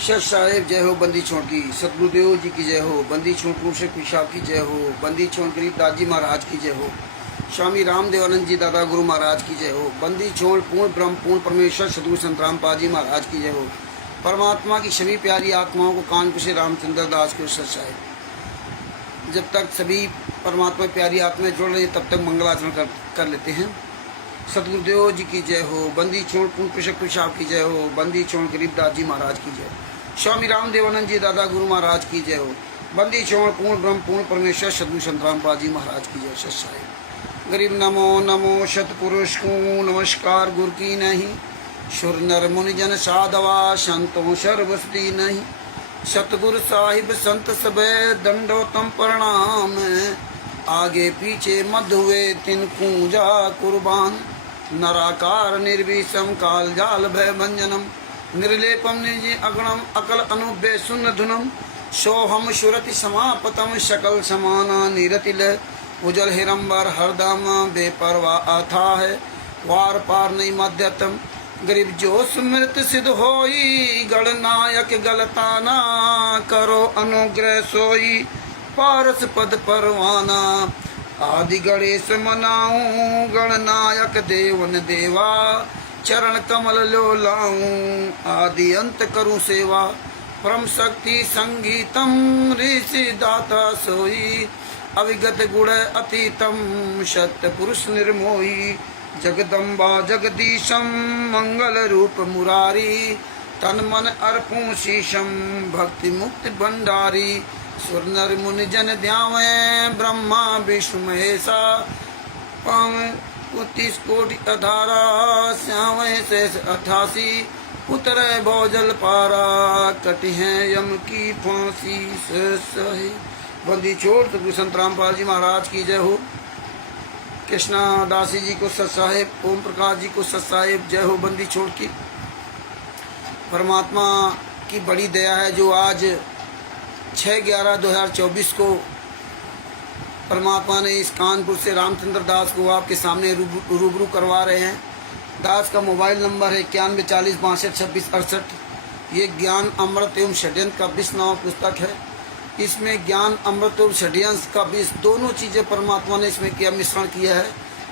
शेष साहेब जय हो, बंदी छोड़ की सतगुरुदेव जी की जय हो, बंदी छोड़ कुशे पिशाब की जय हो, बंदी छोड़ गरीबदास जी महाराज की जय हो, स्वामी रामदेवानंद जी दादा गुरु महाराज की जय हो, बंदी छोड़ पूर्ण ब्रह्म पूर्ण परमेश्वर सदगुरु संत रामपाल जी महाराज की जय हो। परमात्मा की सभी प्यारी आत्माओं को कानपुर से रामचंद्र दास के शेष साहेब। जब तक सभी परमात्मा प्यारी आत्माएं जुड़ रही तब तक मंगलाचरण कर लेते हैं। सतगुरुदेव जी की जय हो, बंदी छोड़ पूर्ण पिशक पिशाब की जय हो, बंदी छोड़ गरीबदास जी महाराज की जय हो, स्वामी रामदेवानंद जी दादा गुरु महाराज की जय हो, बंदी छोड़ पूर्ण ब्रह्म पूर्ण परमेश्वर सदगुरु संत रामपाल जी महाराज की जय। शेष साहेब। गरीब नमो नमो सतपुरुष को नमस्कार गुरु की नहीं, सुर नर मुनि जन साधवा संतों सर्वस्ती नहीं, सतगुरु साहिब संत सबे दंडोतम प्रणाम, आगे पीछे मध्य हुए तिन पूजा कुर्बान, नराकार निर्विषम काल जाल भय भंजनम, निर्लेपम निजी अगणम अकल अनुभ्य सुन्न धुनम, सोहम सुरति समापतम सकल समाना निरतिल, उजल हिरंबर हरदम बेपरवा अथा है, वार पार नहीं मध्यतम, गरीब जो स्मृत सिद्ध होई, गणनायक गलताना, करो अनुग्रह सोई, पारस पद परवाना, आदि गणेश मनाऊं, गणनायक देवन देवा, चरण कमल लो लाऊं, आदि अंत करूं सेवा, परम शक्ति संगीतम, ऋषि दाता सोई, अविगत गुण अतीतम, सत्य पुरुष निर्मोही, जगदम्बा जगदीशम, मंगल रूप मुरारी, तन मन अर्पूं शीशम, भक्ति मुक्ति भंडारी, सुर नर मुनि जन ध्यावे, ब्रह्मा विष्णु महेशा, पावे 30 कोटि अधारा, श्यावे शेष 88, उतरे भोजल पारा, कटी है यम की फांसी। सही बंदी छोड़ तो संत रामपाल जी महाराज की जय हो, कृष्णा दासी जी को सत साहेब, ओम प्रकाश जी को सत साहेब जय हो। बंदी छोड़ की परमात्मा की बड़ी दया है जो आज 6/11/2024 को परमात्मा ने इस कानपुर से रामचंद्र दास को आपके सामने रूबरू करवा रहे हैं। दास का मोबाइल नंबर है 9140625668। ये ज्ञान अमृत एवं षड्यंत्र का 20 पुस्तक है। इसमें ज्ञान अमृत एवं षड्यंत्र का 20 दोनों चीज़ें परमात्मा ने इसमें किया, मिश्रण किया है।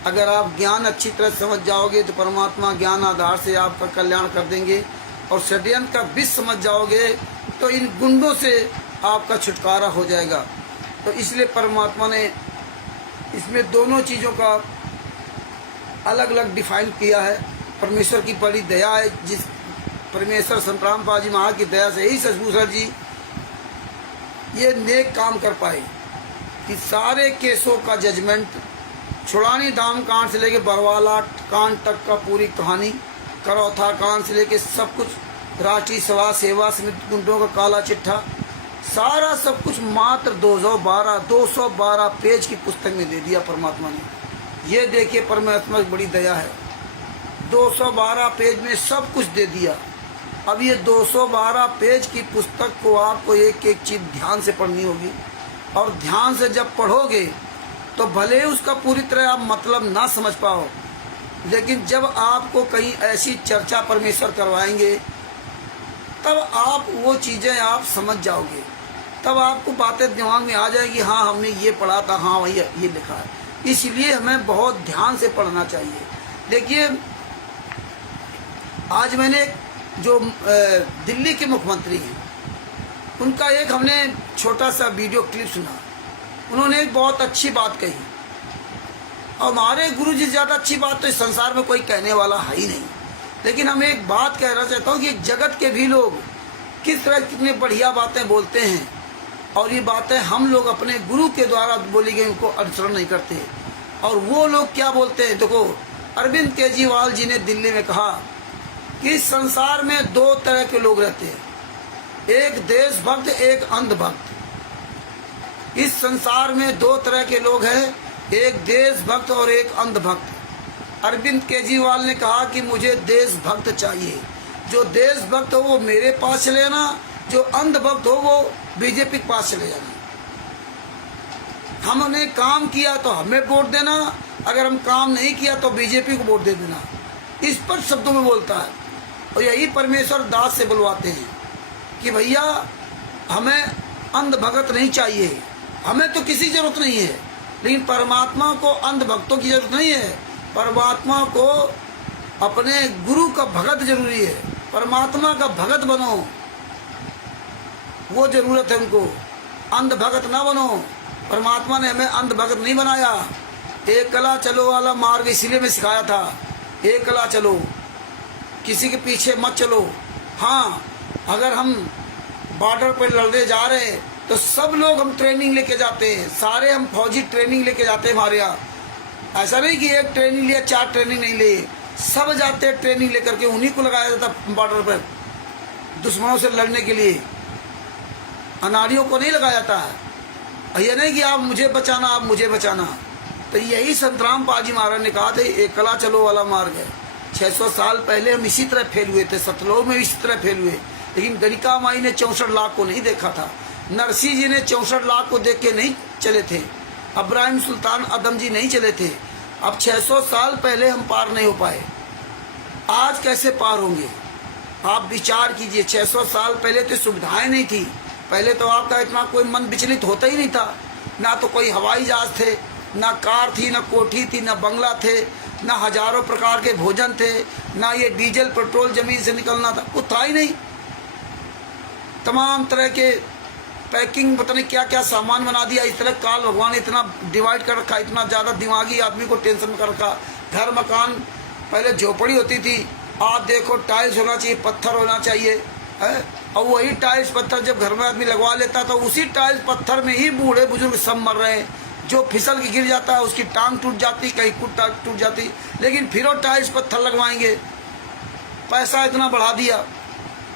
अगर आप ज्ञान अच्छी तरह समझ जाओगे तो परमात्मा ज्ञान आधार से आपका कल्याण कर देंगे, और षड्यंत्र का 20 समझ जाओगे तो इन गुंडों से आपका छुटकारा हो जाएगा। तो इसलिए परमात्मा ने इसमें दोनों चीज़ों का अलग अलग डिफाइन किया है। परमेश्वर की बड़ी दया है, जिस परमेश्वर संत रामपाल जी महाराज की दया से ही सतगुरु जी ये नेक काम कर पाए कि सारे केसों का जजमेंट, छुड़ानी धाम कांड से लेके बरवाला कांड तक का पूरी कहानी, करौथा कांड से लेके सब कुछ, राष्ट्रीय सभा सेवा समिति गुंडों का काला चिट्ठा, सारा सब कुछ मात्र 212 पेज की पुस्तक में दे दिया परमात्मा ने। ये देखिए परमात्मा की बड़ी दया है, 212 पेज में सब कुछ दे दिया। अब ये 212 पेज की पुस्तक को आपको एक एक चीज़ ध्यान से पढ़नी होगी, और ध्यान से जब पढ़ोगे तो भले उसका पूरी तरह आप मतलब ना समझ पाओ, लेकिन जब आपको कहीं ऐसी चर्चा परमेश्वर करवाएंगे तब आप वो चीज़ें आप समझ जाओगे, तब आपको बातें दिमाग में आ जाएगी, हाँ हमने ये पढ़ा था, हाँ वही ये लिखा है। इसलिए हमें बहुत ध्यान से पढ़ना चाहिए। देखिए आज मैंने जो दिल्ली के मुख्यमंत्री हैं उनका एक हमने छोटा सा वीडियो क्लिप सुना। उन्होंने एक बहुत अच्छी बात कही, और हमारे गुरु जी ज़्यादा अच्छी बात तो इस संसार में कोई कहने वाला है ही नहीं। लेकिन हम एक बात कहना चाहता हूँ कि जगत के भी लोग किस तरह कितनी बढ़िया बातें बोलते हैं, और ये बातें हम लोग अपने गुरु के द्वारा बोली गई उनको अनुसरण नहीं करते। और वो लोग क्या बोलते हैं, देखो अरविंद केजरीवाल जी ने दिल्ली में कहा कि इस संसार में 2 तरह के लोग रहते हैं, एक देशभक्त एक अंधभक्त। इस संसार में 2 तरह के लोग हैं, एक देशभक्त और एक अंधभक्त। अरविंद केजरीवाल ने कहा कि मुझे देशभक्त चाहिए, जो देशभक्त हो वो मेरे पास चले जाना, जो अंधभक्त हो वो बीजेपी के पास चले जाना। हमने काम किया तो हमें वोट देना, अगर हम काम नहीं किया तो बीजेपी को वोट दे देना। इस पर शब्दों में बोलता है, और यही परमेश्वर दास से बुलवाते हैं। कि भैया हमें अंध भगत नहीं चाहिए, हमें तो किसी जरूरत नहीं है, लेकिन परमात्मा को अंध भक्तों की जरूरत नहीं है। परमात्मा को अपने गुरु का भगत जरूरी है, परमात्मा का भगत बनो, वो जरूरत है उनको। अंध भगत ना बनो, परमात्मा ने हमें अंध भगत नहीं बनाया। एक कला चलो वाला मार्ग इसीलिए मैं सिखाया था, एक कला चलो, किसी के पीछे मत चलो। हाँ, अगर हम बॉर्डर पर लड़ने जा रहे हैं तो सब लोग हम ट्रेनिंग लेके जाते हैं, सारे हम फौजी ट्रेनिंग लेके जाते हैं हमारे यहाँ। ऐसा नहीं कि एक ट्रेनिंग लिया 4 ट्रेनिंग नहीं लिए, सब जाते हैं ट्रेनिंग लेकर के, उन्हीं को लगाया जाता बॉर्डर पर दुश्मनों से लड़ने के लिए, अनाड़ियों को नहीं लगाया जाता है। ये नहीं कि आप मुझे बचाना, आप मुझे बचाना। तो यही संतराम पाजी महाराज ने कहा था, एक कला चलो वाला मार्ग है। 600 साल पहले हम इसी तरह फेल हुए थे, सतलोक में इसी तरह फेल हुए, लेकिन गणिका माई ने 64 लाख को नहीं देखा था, नरसिंह जी ने 64 लाख को देख के नहीं चले थे, अब्राहिम सुल्तान आदम जी नहीं चले थे। अब 600 साल पहले हम पार नहीं हो पाए, आज कैसे पार होंगे? आप विचार कीजिए, 600 साल पहले तो सुविधाएं नहीं थी, पहले तो आपका इतना कोई मन विचलित होता ही नहीं था, ना तो कोई हवाई जहाज थे, ना कार थी, ना कोठी थी, ना बंगला थे, ना हजारों प्रकार के भोजन थे, ना ये डीजल पेट्रोल जमीन से निकलना था, वो था ही नहीं। तमाम तरह के पैकिंग पता नहीं क्या क्या सामान बना दिया। इस तरह काल भगवान इतना डिवाइड कर रखा, इतना ज़्यादा दिमागी आदमी को टेंशन कर रखा। घर मकान पहले झोपड़ी होती थी, आप देखो टाइल्स होना चाहिए, पत्थर होना चाहिए है, और वही टाइल्स पत्थर जब घर में आदमी लगवा लेता तो उसी टाइल्स पत्थर में ही बूढ़े बुजुर्ग सब मर रहे हैं। जो फिसल के गिर जाता है उसकी टांग टूट जाती, कहीं कुट टूट जाती, लेकिन फिर वो टाइल्स पत्थर लगवाएंगे, पैसा इतना बढ़ा दिया।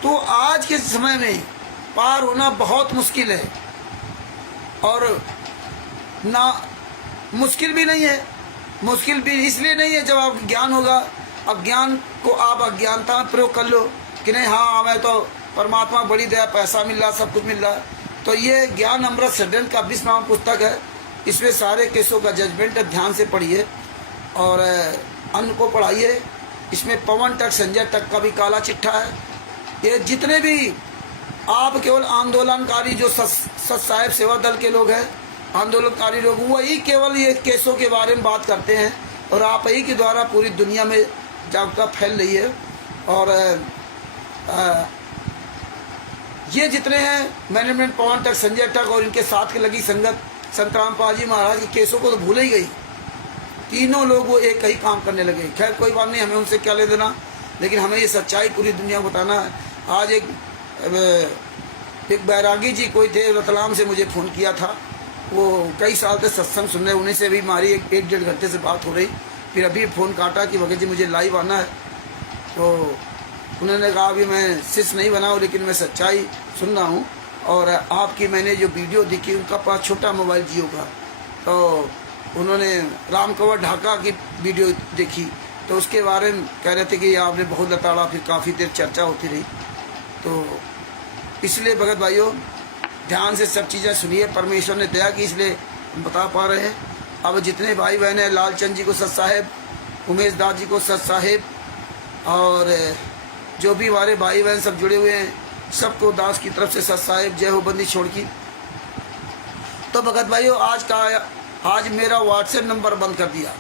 तो आज के समय में पार होना बहुत मुश्किल है, और ना मुश्किल भी नहीं है, मुश्किल भी इसलिए नहीं है जब आप ज्ञान होगा। अज्ञान को आप अज्ञानता में प्रयोग कर लो कि नहीं, हाँ हमें तो परमात्मा बड़ी दया, पैसा मिल रहा, सब कुछ मिल रहा। तो ये ज्ञान अमृत षड्यंत्र का 20 नाम पुस्तक है, इसमें सारे केसों का जजमेंट है, ध्यान से पढ़िए और अन्य को पढ़ाइए। इसमें पवन तक संजय तक का भी काला चिट्ठा है। ये जितने भी आप केवल आंदोलनकारी जो सत साहेब सेवा दल के लोग हैं, आंदोलनकारी लोग, वही केवल ये केसों के बारे में बात करते हैं, और आप ही के द्वारा पूरी दुनिया में जागरूकता फैल रही है। और ये जितने हैं मैनेजमेंट पवन तक संजय तक और इनके साथ की लगी संगत संतराम पाजी महाराज के केसों को तो भूल ही गई। तीनों लोग वो एक ही काम करने लगे। खैर कोई बात नहीं, हमें उनसे क्या ले देना, लेकिन हमें ये सच्चाई पूरी दुनिया को बताना है। आज एक बैरागी जी कोई थे रतलाम से, मुझे फ़ोन किया था, वो कई साल से सत्संग सुन रहे, उन्हीं से भी हमारी 1-1.5 घंटे से बात हो रही। फिर अभी फ़ोन काटा कि भगत जी मुझे लाइव आना है, तो उन्होंने कहा अभी मैं शिष्य नहीं बना हूँ, लेकिन मैं सच्चाई सुन रहा हूँ, और आपकी मैंने जो वीडियो देखी, उनका पास छोटा मोबाइल जियो का, तो उन्होंने राम कंवर ढाका की वीडियो देखी, तो उसके बारे में कह रहे थे कि आपने बहुत लताड़ा, फिर काफ़ी देर चर्चा होती रही। तो इसलिए भगत भाइयों ध्यान से सब चीज़ें सुनिए, परमेश्वर ने दया की इसलिए हम बता पा रहे हैं। अब जितने भाई बहन हैं, लालचंद जी को सत साहेब, उमेश दास जी को सत साहेब, और जो भी हमारे भाई बहन सब जुड़े हुए हैं, सबको दास की तरफ से सत साहेब, जय हो बंदी छोड़ की। तो भगत भाइयों आज मेरा व्हाट्सएप नंबर बंद कर दिया,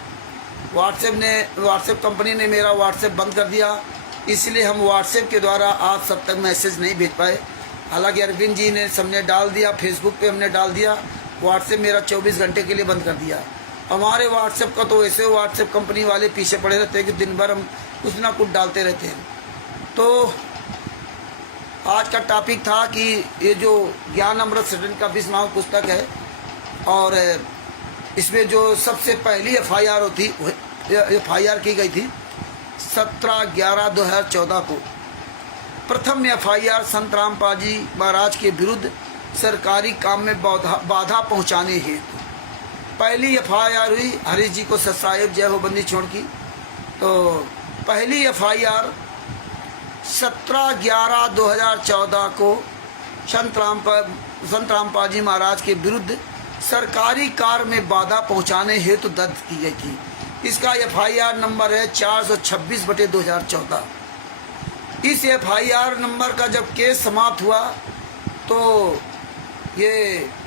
व्हाट्सएप कंपनी ने मेरा व्हाट्सएप बंद कर दिया, इसलिए हम व्हाट्सएप के द्वारा आप सब तक मैसेज नहीं भेज पाए। हालांकि अरविंद जी ने सबने डाल दिया, फेसबुक पे हमने डाल दिया, व्हाट्सएप मेरा 24 घंटे के लिए बंद कर दिया। हमारे व्हाट्सएप का तो वैसे व्हाट्सएप कंपनी वाले पीछे पड़े रहते हैं कि दिन भर हम कुछ ना कुछ डालते रहते हैं। तो आज का टॉपिक था कि ये जो ज्ञान अमृत षड्यंत्र का 20 नाम पुस्तक है, और इसमें जो सबसे पहली एफआईआर की गई थी 17/11/2014 को। प्रथम एफआईआर संतराम पाजी महाराज के विरुद्ध सरकारी काम में बाधा पहुंचाने हेतु पहली एफआईआर हुई। हरीश जी को सत साहेब, जय हो बंदी छोड़ की। तो पहली एफआईआर 17/11/2014 को संत रामपाल जी महाराज के विरुद्ध सरकारी कार्य में बाधा पहुंचाने हेतु दर्ज की गई थी। इसका एफआईआर नंबर है 426/2014। इस FIR नंबर का जब केस समाप्त हुआ तो ये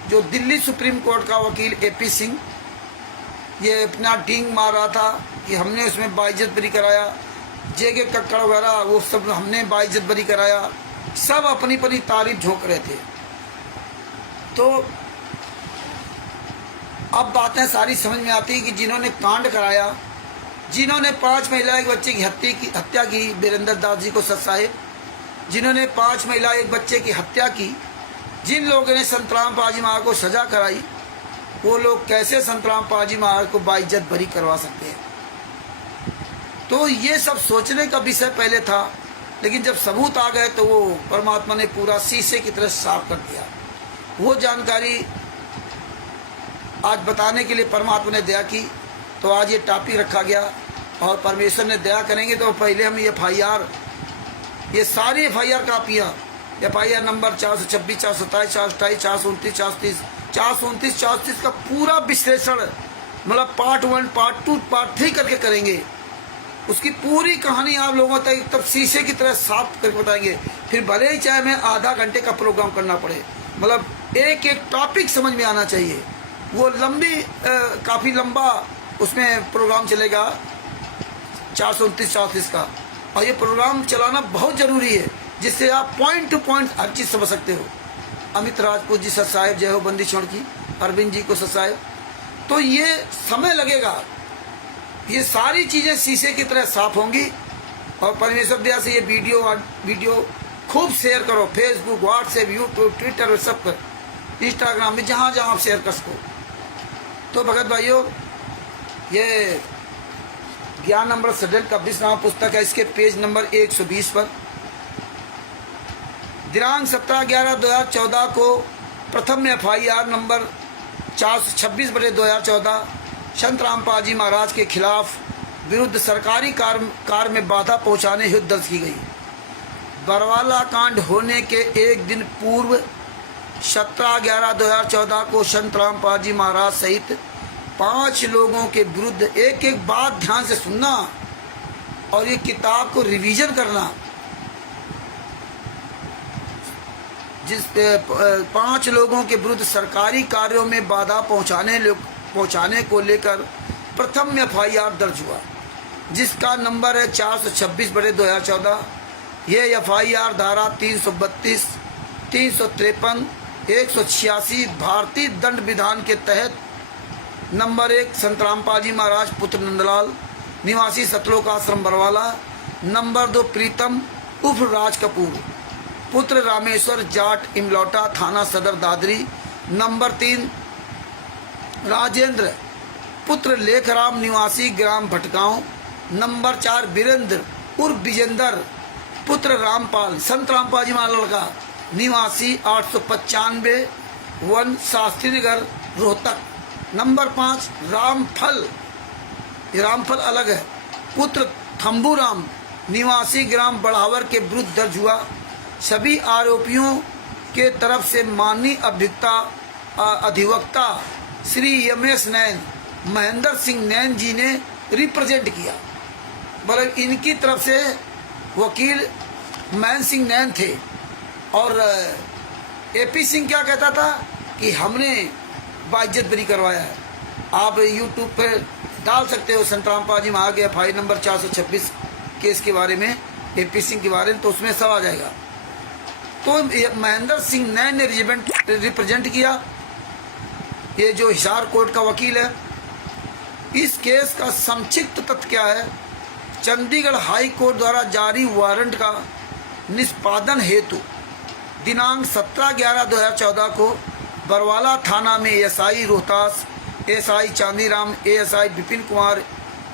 जो दिल्ली सुप्रीम कोर्ट का वकील AP सिंह ये अपना डींग मार रहा था कि हमने उसमें बाइज्जत बरी कराया, JK कक्कड़ वगैरह वो सब हमने बाइज्जत बरी कराया, सब अपनी अपनी तारीफ झोंक रहे थे। तो अब बातें सारी समझ में आती है कि जिन्होंने कांड कराया, जिन्होंने 5 महिला एक बच्चे की हत्या की वीरेंद्र दास जी को सच साहिब, जिन्होंने 5 महिला एक बच्चे की हत्या की, जिन लोगों ने संतराम पाजी महाराज को सजा कराई, वो लोग कैसे संतराम पाजी महाराज को बाइज्जत बरी करवा सकते हैं? तो ये सब सोचने का विषय पहले था, लेकिन जब सबूत आ गए तो वो परमात्मा ने पूरा शीशे की तरह साफ कर दिया। वो जानकारी आज बताने के लिए परमात्मा ने दया की, तो आज ये टॉपिक रखा गया। और परमेश्वर ने दया करेंगे तो पहले हम FIR, ये सारी FIR कापियाँ, FIR नंबर 426, 427, 428, 429, 430, 429, 430 का पूरा विश्लेषण, मतलब पार्ट 1, पार्ट 2, पार्ट 3 करके करेंगे। उसकी पूरी कहानी आप लोगों तक तब शीशे की तरह साफ करके बताएंगे। फिर भले ही चाहे मैं आधा घंटे का प्रोग्राम करना पड़े, मतलब एक एक टॉपिक समझ में आना चाहिए। वो लंबी काफ़ी लंबा उसमें प्रोग्राम चलेगा 429, 430 का, और ये प्रोग्राम चलाना बहुत ज़रूरी है, जिससे आप पॉइंट टू पॉइंट हर चीज़ समझ सकते हो। अमित राजपूत जी सच साहिब, जय हो बंदी छोड़ की, अरविंद जी को सच साहिब। तो ये समय लगेगा, ये सारी चीज़ें शीशे की तरह साफ होंगी। और परमेश्वर दया से ये वीडियो खूब शेयर करो, फेसबुक, व्हाट्सएप, यूट्यूब, ट्विटर और सब पर, इंस्टाग्राम में, जहाँ जहाँ आप शेयर कर सको। तो भगत भाइयों, ये ज्ञान अमृत सदन का 20वां पुस्तक है, इसके पेज नंबर 120 पर दिनांक 17/11/2014 को प्रथम FIR नंबर 426/2014 संत रामपाल जी महाराज के खिलाफ विरुद्ध सरकारी कार्य में बाधा पहुंचाने हेतु दर्ज की गई। बरवाला कांड होने के एक दिन पूर्व 17/11/2014 को संत रामपाल जी महाराज सहित 5 लोगों के विरुद्ध, एक एक बात ध्यान से सुनना और ये किताब को रिवीजन करना, जिस 5 लोगों के विरुद्ध सरकारी कार्यों में बाधा पहुंचाने को लेकर प्रथम FIR दर्ज हुआ, जिसका नंबर है 426/2014। यह FIR धारा 332, 353, 186 भारतीय दंड विधान के तहत नंबर 1 संत रामपाल जी महाराज पुत्र नंदलाल निवासी सतलोक आश्रम बरवाला, नंबर 2 प्रीतम उर्फ राज कपूर पुत्र रामेश्वर जाट इमलौटा थाना सदर दादरी, नंबर 3 राजेंद्र पुत्र लेखराम निवासी ग्राम भटगांव, नंबर 4 वीरेंद्र उर्फ विजेंद्र पुत्र रामपाल संत रामपाल जी महाराज लड़का निवासी 895 वन शास्त्री नगर रोहतक, नंबर 5 रामफल, ये रामफल अलग है, पुत्र थम्बूराम निवासी ग्राम बढ़ावर के विरुद्ध दर्ज हुआ। सभी आरोपियों के तरफ से माननीय अधिवक्ता श्री MS नैन, महेंद्र सिंह नैन जी ने रिप्रेजेंट किया। मतलब इनकी तरफ से वकील महेंद्र सिंह नैन थे, और AP सिंह क्या कहता था कि हमने बाइज्जत बरी करवाया है। आप यूट्यूब पर डाल सकते हो संत रामपाल जी महाराज के FIR नंबर 426 केस के बारे में, AP सिंह के बारे में, तो उसमें सब आ जाएगा। तो महेंद्र सिंह नैन ने रिप्रेजेंट किया, ये जो हिसार कोर्ट का वकील है। इस केस का संक्षिप्त तथ्य क्या है? चंडीगढ़ हाई कोर्ट द्वारा जारी वारंट का निष्पादन हेतु दिनांक 17/11/2014 को बरवाला थाना में SI Rohtas, SI Chandiram, ASI Vipin Kumar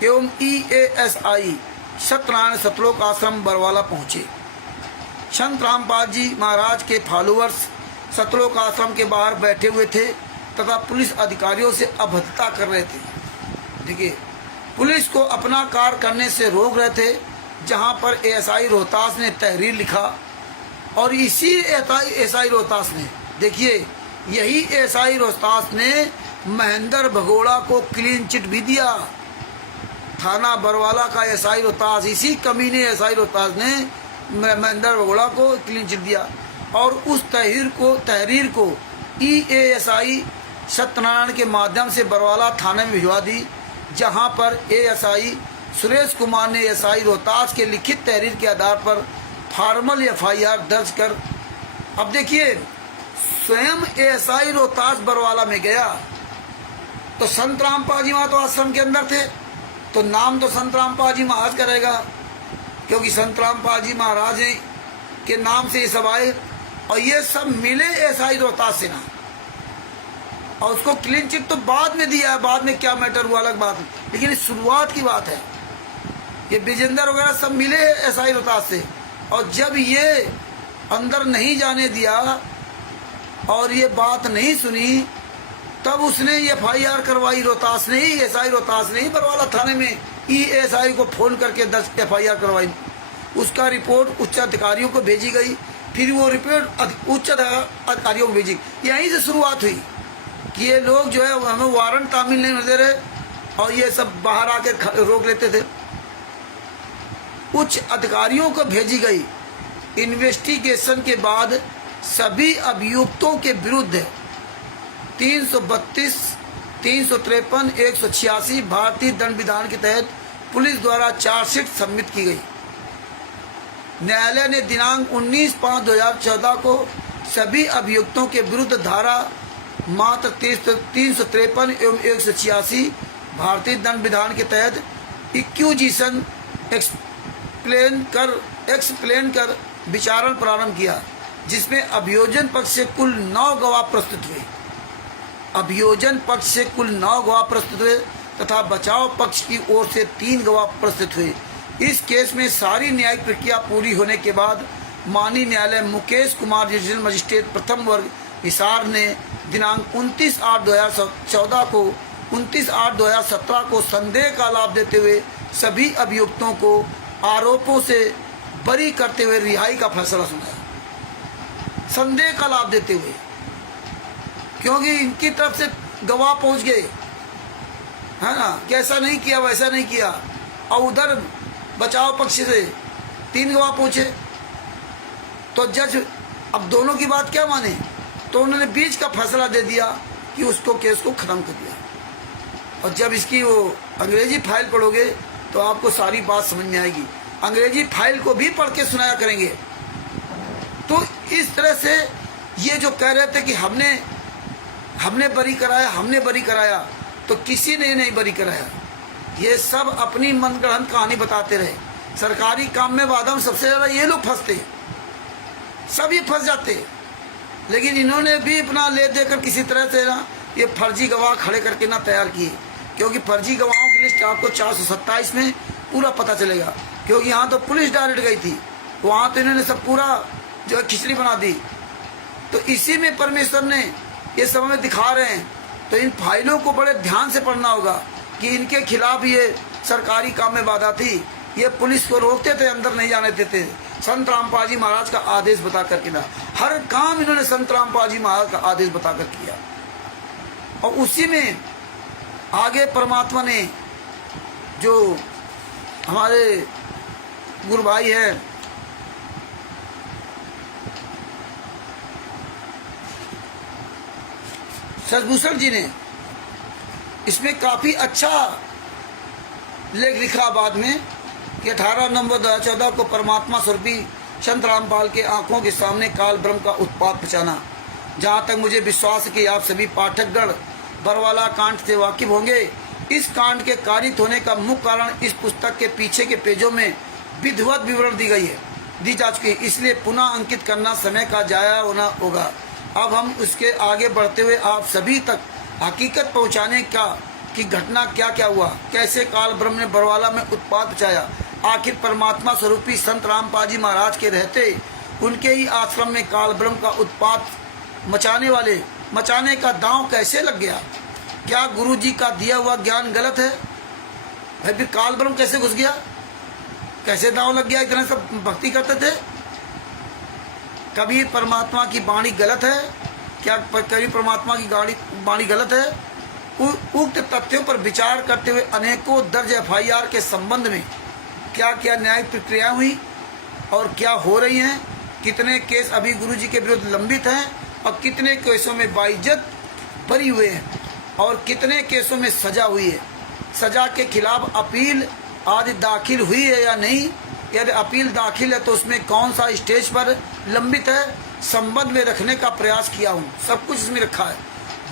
एवं EASI सत्यनारायण सतलोक आश्रम बरवाला पहुंचे। संत रामपाल जी महाराज के फॉलोअर्स सतलोक आश्रम के बाहर बैठे हुए थे तथा पुलिस अधिकारियों से अभद्रता कर रहे थे। देखिए, पुलिस को अपना कार्य करने से रोक रहे थे। जहां पर ASI रोहतास ने तहरीर लिखा, और इसी SI रोहतास ने, देखिए यही SI रोहतास ने महेंद्र भगोड़ा को क्लीन चिट भी दिया। थाना बरवाला का SI रोहतास, इसी कमीने SI रोहतास ने महेंद्र बगोड़ा को क्लीन चिट दिया और उस तहरीर को EASI सत्यनारायण के माध्यम से बरवाला थाने में भिजवा दी, जहां पर ASI सुरेश कुमार ने SI रोहतास के लिखित तहरीर के आधार पर फॉर्मल FIR दर्ज कर, अब देखिए स्वयं ASI रोहतास बरवाला में गया तो संत रामपाल जी महाराज तो आश्रम के अंदर थे, तो नाम तो संत रामपाल जी महाराज का रहेगा, क्योंकि संत रामपाल जी महाराज के नाम से ये सब आए और ये सब मिले SI रोहतास से ना, और उसको क्लीन चिट तो बाद में दिया है, बाद में क्या मैटर हुआ अलग बात है, लेकिन शुरुआत की बात है। ये विजेंद्र वगैरह सब मिले SI रोहतास से, और जब ये अंदर नहीं जाने दिया और ये बात नहीं सुनी, तब उसने FIR करवाई रोहतास ने ही, SI रोहतास ने ही बरवाला थाने में EASI को फोन करके 10 FIR करवाई। उसका रिपोर्ट उच्च अधिकारियों को भेजी गई, फिर वो रिपोर्ट उच्च अधिकारियों को भेजी। यहीं से शुरुआत हुई कि ये लोग जो है हमें वारंट तामील नहीं दे रहे और ये सब बाहर आके रोक लेते थे। उच्च अधिकारियो53 को भेजी गई इन्वेस्टिगेशन के बाद सभी अभियुक्तों के विरुद्ध 332, 353, 186 भारतीय दंड विधान के तहत पुलिस द्वारा चार्जशीट सबमिट की गई। न्यायालय ने दिनांक 19/5/2014 को सभी अभियुक्तों के विरुद्ध धारा मात्र 353 एवं 186 भारतीय दंड विधान के तहत एक्यूजिशन एक्सप्लेन कर विचारण प्रारंभ किया, जिसमें अभियोजन पक्ष से कुल 9 गवाह प्रस्तुत हुए। अभियोजन पक्ष से कुल 9 गवाह प्रस्तुत हुए तथा बचाव पक्ष की ओर से 3 गवाह प्रस्तुत हुए। इस केस में सारी न्यायिक प्रक्रिया पूरी होने के बाद माननीय न्यायालय मुकेश कुमार डिविजनल मजिस्ट्रेट प्रथम वर्ग हिसार ने दिनांक 29/8/2014 को 29/8/2017 को संदेह का लाभ देते हुए सभी अभियुक्तों को आरोपों से बरी करते हुए रिहाई का फैसला सुनाया। संदेह का लाभ देते हुए, क्योंकि इनकी तरफ से गवाह पहुंच गए, है ना, कैसा नहीं किया वैसा नहीं किया, और उधर बचाव पक्ष से 3 गवाह पहुंचे, तो जज अब दोनों की बात क्या माने, तो उन्होंने बीच का फैसला दे दिया कि उसको केस को खत्म कर दिया। और जब इसकी वो अंग्रेजी फाइल पढ़ोगे तो आपको सारी बात समझ में आएगी। अंग्रेजी फाइल को भी पढ़ के सुनाया करेंगे। तो इस तरह से ये जो कह रहे थे कि हमने बरी कराया, तो किसी ने नहीं बरी कराया। ये सब अपनी मनगढ़ंत कहानी बताते रहे। सरकारी काम में वादम सबसे ज़्यादा ये लोग फंसते, सब ये फंस जाते, लेकिन इन्होंने भी अपना ले देकर किसी तरह से ना ये फर्जी गवाह खड़े करके ना तैयार किए, क्योंकि फर्जी गवाहों की लिस्ट आपको 427 में पूरा पता चलेगा। क्योंकि यहाँ तो पुलिस डायरेक्ट गई थी, वहाँ तो इन्होंने सब पूरा जो है खिचड़ी बना दी। तो इसी में परमेश्वर ने ये सब हमें दिखा रहे हैं। तो इन फाइलों को बड़े ध्यान से पढ़ना होगा कि इनके खिलाफ ये सरकारी काम में बाधा थी, ये पुलिस को रोकते थे, अंदर नहीं जाने देते। संत रामपाल जी महाराज का आदेश बता करके ना, हर काम इन्होंने संत रामपाल जी महाराज का आदेश बता कर किया। और उसी में आगे परमात्मा ने जो हमारे गुरु भाई हैं सतभूषण जी ने इसमें काफी अच्छा लेख लिखा बाद में कि 18 नवंबर 2014 को परमात्मा स्वरूपी संत रामपाल के आंखों के सामने काल ब्रह्म का उत्पात बचाना। जहाँ तक मुझे विश्वास है कि आप सभी पाठकगण बरवाला कांड से वाकिफ होंगे। इस कांड के कारित होने का मुख्य कारण इस पुस्तक के पीछे के पेजों में विधिवत विवरण दी जा चुकी है, इसलिए पुनः अंकित करना समय का जाया होना होगा। अब हम उसके आगे बढ़ते हुए आप सभी तक हकीकत पहुंचाने का कि घटना क्या क्या हुआ, कैसे काल ब्रह्म ने बरवाला में उत्पात मचाया, आखिर परमात्मा स्वरूपी संत रामपाल जी महाराज के रहते उनके ही आश्रम में काल ब्रह्म का उत्पात मचाने का दांव कैसे लग गया। क्या गुरु जी का दिया हुआ ज्ञान गलत है? भाई फिर काल ब्रह्म कैसे घुस गया, कैसे दांव लग गया? इतना सब भक्ति करते थे। कभी परमात्मा की वाणी गलत है क्या? कभी परमात्मा की वाणी गलत है? उक्त तथ्यों पर विचार करते हुए अनेकों दर्ज FIR के संबंध में क्या क्या न्यायिक प्रक्रिया हुई, और क्या हो रही हैं, कितने केस अभी गुरु जी के विरुद्ध लंबित हैं और कितने केसों में बाइज्जत बरी हुए हैं और कितने केसों में सजा हुई है। सजा के खिलाफ अपील आज दाखिल हुई है या नहीं, यदि अपील दाखिल है तो उसमें कौन सा स्टेज पर लंबित है, संबंध में रखने का प्रयास किया हूँ। सब कुछ इसमें रखा है।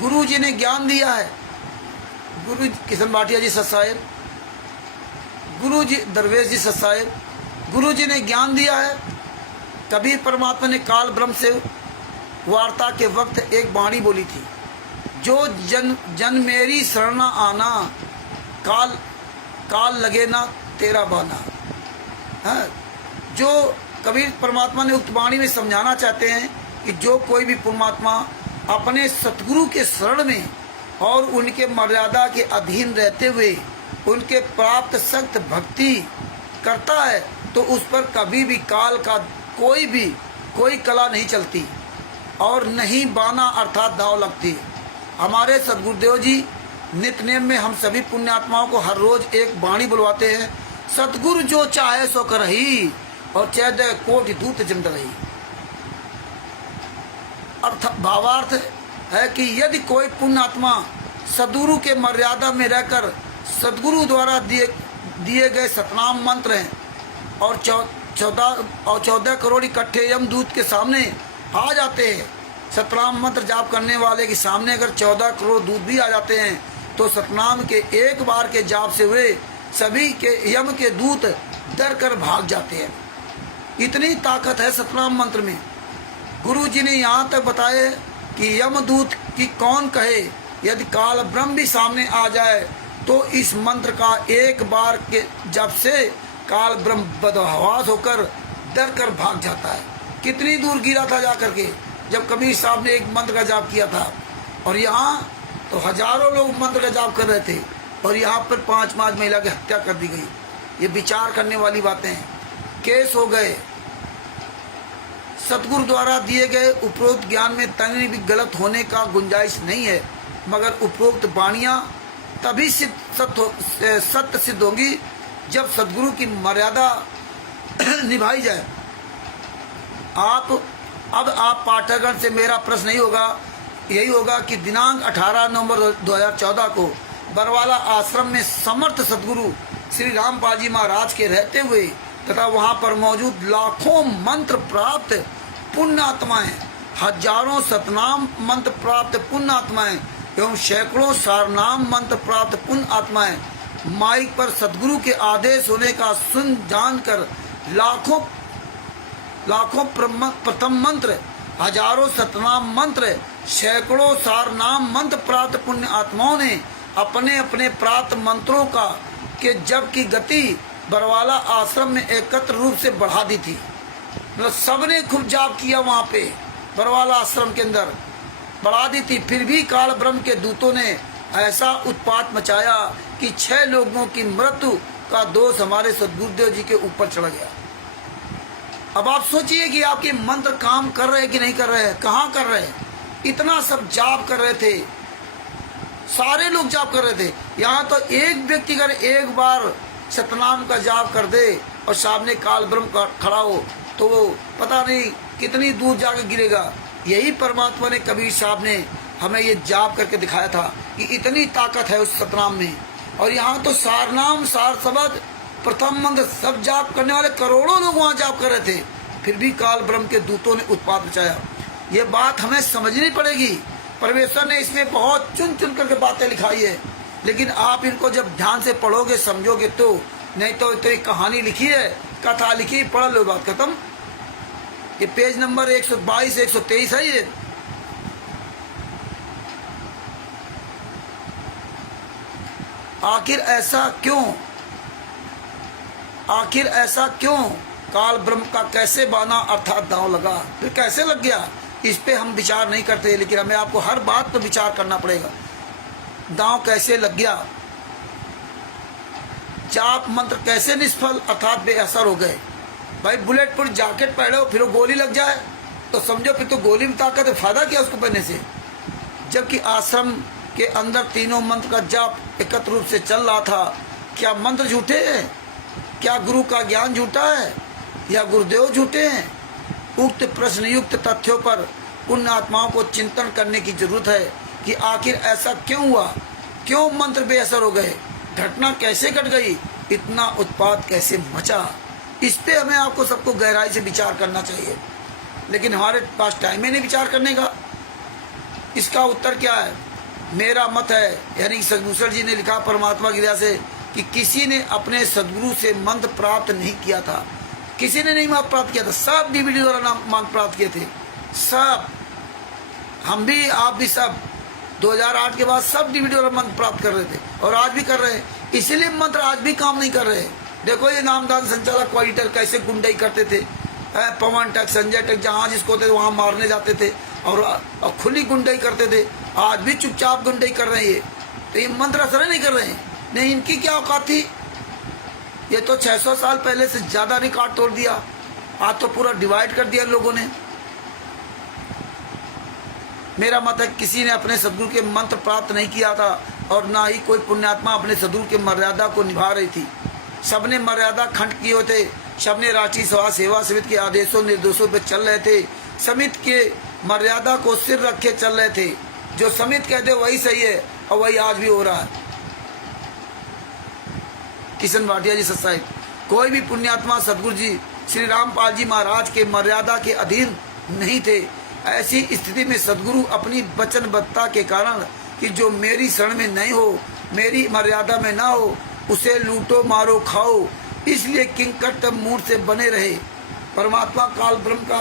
गुरु जी ने ज्ञान दिया है, गुरु किशन भाटिया जी सत्साहेब, गुरु जी दरवेश जी सत्साहेब, गुरु जी ने ज्ञान दिया है। कबीर परमात्मा ने काल ब्रह्म से वार्ता के वक्त एक वाणी बोली थी, जो जन मेरी शरण आना, काल काल लगे ना तेरा बाना। हाँ, जो कबीर परमात्मा ने उक्त वाणी में समझाना चाहते हैं कि जो कोई भी परमात्मा अपने सतगुरु के शरण में और उनके मर्यादा के अधीन रहते हुए उनके प्राप्त सख्त भक्ति करता है तो उस पर कभी भी काल का कोई कला नहीं चलती और नहीं बाना अर्थात दाव लगती। हमारे सदगुरुदेव जी नित्य नेम में हम सभी पुण्यात्माओं को हर रोज एक वाणी बुलवाते हैं, सतगुरु जो चाहे सो करही और 14 कोटि दूत जम रही। भावार्थ है कि यदि कोई पुण्यात्मा सदगुरु के मर्यादा में रहकर सदगुरु द्वारा दिए गए सतनाम मंत्र हैं और 14 करोड़ इकट्ठे यमदूत के सामने आ जाते हैं। सतनाम मंत्र जाप करने वाले के सामने अगर 14 करोड़ दूत भी आ जाते हैं तो सतनाम के एक बार के जाप से हुए सभी के यम के दूत डर कर भाग जाते हैं। इतनी ताकत है सतनाम मंत्र में। गुरु जी ने यहाँ तक बताए कि यमदूत की कौन कहे, यदि काल ब्रह्म भी सामने आ जाए तो इस मंत्र का एक बार के जब से काल ब्रह्म बदहवास होकर डर कर भाग जाता है। कितनी दूर गिरा था जाकर के जब कबीर साहब ने एक मंत्र का जाप किया था, और यहाँ तो हजारों लोग मंत्र का जाप कर रहे थे और यहाँ पर 5 महिला की हत्या कर दी गई। ये विचार करने वाली बातें हैं। केस हो गए। सतगुरु द्वारा दिए गए उपरोक्त ज्ञान में तनी भी गलत होने का गुंजाइश नहीं है, मगर उपरोक्त वाणियाँ तभी सत्य सिद्ध होंगी जब सदगुरु की मर्यादा निभाई जाए। अब आप पाठकगण से मेरा प्रश्न यही होगा कि दिनांक 18 नवंबर 2014 को बरवाला आश्रम में समर्थ सदगुरु श्री रामपाल जी महाराज के रहते हुए तथा वहां पर मौजूद लाखों मंत्र प्राप्त पुण्यात्माएं, हजारों सतनाम मंत्र प्राप्त पुण्यात्माएं एवं सैकड़ों सारनाम मंत्र प्राप्त पुण्य आत्माएं माइक पर सदगुरु के आदेश होने का सुन जानकर लाखों प्रथम मंत्र, हजारों सतनाम मंत्र, सैकड़ों सारनाम मंत्र प्राप्त पुण्य आत्माओं ने अपने अपने प्राप्त मंत्रों का के जब की गति बरवाला आश्रम में एकत्र रूप से बढ़ा दी थी। मतलब सबने खूब जाप किया वहाँ पे बरवाला आश्रम के अंदर बढ़ा दी थी। फिर भी काल ब्रह्म के दूतों ने ऐसा उत्पात मचाया कि 6 लोगों की मृत्यु का दोष हमारे सदगुरुदेव जी के ऊपर चढ़ गया। अब आप सोचिए कि आपके मंत्र काम कर रहे हैं कि नहीं कर रहे हैं, कहाँ कर रहे हैं। इतना सब जाप कर रहे थे, सारे लोग जाप कर रहे थे। यहाँ तो एक व्यक्ति अगर एक बार सतनाम का जाप कर दे और सामने काल ब्रह्म खड़ा हो तो वो पता नहीं कितनी दूर जाकर गिरेगा। यही परमात्मा ने कबीर साहब ने हमें ये जाप करके दिखाया था कि इतनी ताकत है उस सतनाम में। और यहाँ तो सारनाम, सार शब्द, प्रथम मंत्र सब जाप करने वाले करोड़ों लोग वहाँ जाप कर रहे थे, फिर भी काल ब्रह्म के दूतों ने उत्पात मचाया। ये बात हमें समझनी पड़ेगी। परमेश्वर ने इसमें बहुत चुन चुन करके बातें लिखाई है, लेकिन आप इनको जब ध्यान से पढ़ोगे समझोगे तो, नहीं तो एक कहानी लिखी है, कथा लिखी, पढ़ लो, बात खत्म। ये पेज नंबर 122 123 है ये। आखिर ऐसा क्यों काल ब्रह्म का कैसे बाना अर्थात दांव लगा, फिर कैसे लग गया, इस पे हम विचार नहीं करते, लेकिन हमें आपको हर बात पर विचार करना पड़ेगा। दांव कैसे लग गया, जाप मंत्र कैसे निष्फल अर्थात बेअसर हो गए। भाई बुलेट प्रूफ जैकेट पहने हो फिर वो गोली लग जाए तो समझो फिर तो गोली में ताकत है, फायदा क्या उसको पहनने से। जबकि आश्रम के अंदर तीनों मंत्र का जाप एकत्र रूप से चल रहा था। क्या मंत्र झूठे हैं? क्या गुरु का ज्ञान झूठा है? या गुरुदेव झूठे हैं? उक्त प्रश्न युक्त तथ्यों पर पुण्य आत्माओं को चिंतन करने की जरूरत है कि आखिर ऐसा क्यों हुआ, क्यों मंत्र बेअसर हो गए, घटना कैसे घट गई, इतना उत्पात कैसे मचा। इस पे हमें आपको सबको गहराई से विचार करना चाहिए, लेकिन हमारे पास टाइम ही नहीं विचार करने का। इसका उत्तर क्या है? मेरा मत है, यानी सदगुरु जी ने लिखा परमात्मा की दया से कि किसी ने अपने सदगुरु से मंत्र प्राप्त नहीं किया था, किसी ने नहीं मंत्र प्राप्त किया था, सब डीवीडी द्वारा मंत्र प्राप्त किए थे, सब, हम भी आप भी सब 2008 के बाद सब डीवीडी द्वारा मंत्र प्राप्त कर रहे थे और आज भी कर रहे हैं। इसीलिए मंत्र आज भी काम नहीं कर रहे। देखो ये नामदान संचालक क्वालिटर कैसे गुंडाई करते थे, पवन टक संजय टक जहाँ जिसको थे वहाँ मारने जाते थे और खुली गुंडाई करते थे। आज भी चुपचाप गुंडाई कर रहे हैं, तो ये मंत्र असर नहीं कर रहे हैं। नहीं, इनकी क्या औकात थी? ये तो 600 साल पहले से ज्यादा रिकॉर्ड तोड़ दिया, आज तो पूरा डिवाइड कर दिया लोगों ने। मेरा मत है किसी ने अपने सदगुरु के मंत्र प्राप्त नहीं किया था और ना ही कोई पुण्यात्मा अपने सदगुरु के मर्यादा को निभा रही थी। सबने मर्यादा खंड किए थे, सबने राष्ट्रीय सभा सेवा समिति के आदेशों निर्देशों पर चल रहे थे, समिति के मर्यादा को सिर रखे चल रहे थे। जो समिति कहते वही सही है और वही आज भी हो रहा है। किशन भाटिया जी सत्साहिब, कोई भी पुण्यात्मा सदगुरु जी श्री रामपाल जी महाराज के मर्यादा के अधीन नहीं थे। ऐसी स्थिति में सदगुरु अपनी वचनबद्धता के कारण कि जो मेरी शरण में नहीं हो, मेरी मर्यादा में ना हो, उसे लूटो मारो खाओ, इसलिए किंकट मूड से बने रहे। परमात्मा काल ब्रह्म का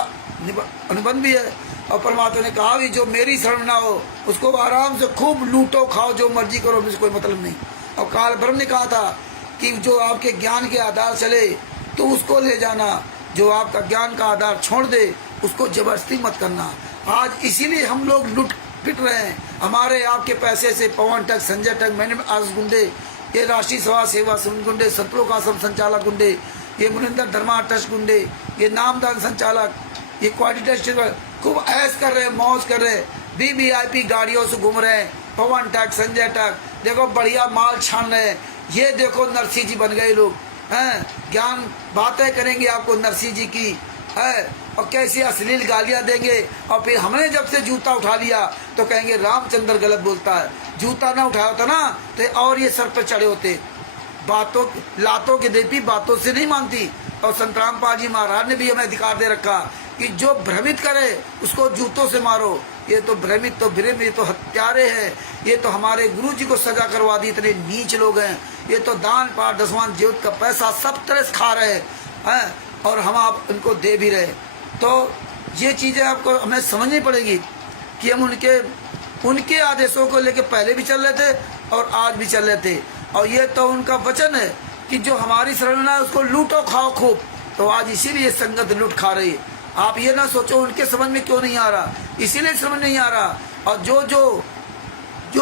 अनुबंध भी है और परमात्मा ने कहा भी जो मेरी शरण ना हो उसको आराम से खूब लूटो खाओ, जो मर्जी करो, मुझे कोई मतलब नहीं। और काल ब्रह्म ने कहा था कि जो आपके ज्ञान के आधार चले तो उसको ले जाना, जो आपका ज्ञान का आधार छोड़ दे उसको जबरदस्ती मत करना। आज इसीलिए हम लोग लुट पिट रहे हैं, हमारे आपके पैसे से पवन टक संजय टक मैंने आज गुंडे, ये राष्ट्रीय सभा सेवा समिति गुंडे, सत्रों का सब संचालक गुंडे, ये मुनिंदर धर्मा ट्रस्ट गुंडे, ये नामदान संचालक, ये क्वालिटी टेस्ट खूब ऐश कर रहे हैं, मौज कर रहे हैं, वीवीआईपी गाड़ियों से घूम रहे हैं, पवन टक संजय टक, देखो बढ़िया माल छान रहे हैं। ये देखो नरसिंह जी बन गए लोग हैं, ज्ञान बातें करेंगे आपको नरसिंह जी की है और कैसी अश्लील गालियां देंगे। और फिर हमने जब से जूता उठा लिया तो कहेंगे रामचंद्र गलत बोलता है। जूता ना उठाया होता ना तो और ये सर पर चढ़े होते। बातों लातों की देवी बातों से नहीं मानती। और संत रामपाल जी महाराज ने भी हमें अधिकार दे रखा कि जो भ्रमित करे उसको जूतों से मारो। ये तो भ्रमित तो भ्रम, ये तो हत्यारे हैं, ये तो हमारे गुरु जी को सजा करवा दी। इतने नीच लोग हैं, ये तो दान पाठ दसवान जीवित का पैसा सब तरह से खा रहे हैं और हम आप उनको दे भी रहे। तो ये चीज़ें आपको हमें समझनी पड़ेगी कि हम उनके आदेशों को लेके पहले भी चल रहे थे और आज भी चल रहे थे। और ये तो उनका वचन है कि जो हमारी शरण में है उसको लूटो खाओ खूब। तो आज इसीलिए संगत लूट खा रही है। आप ये ना सोचो उनके समझ में क्यों नहीं आ रहा, इसीलिए समझ नहीं आ रहा। और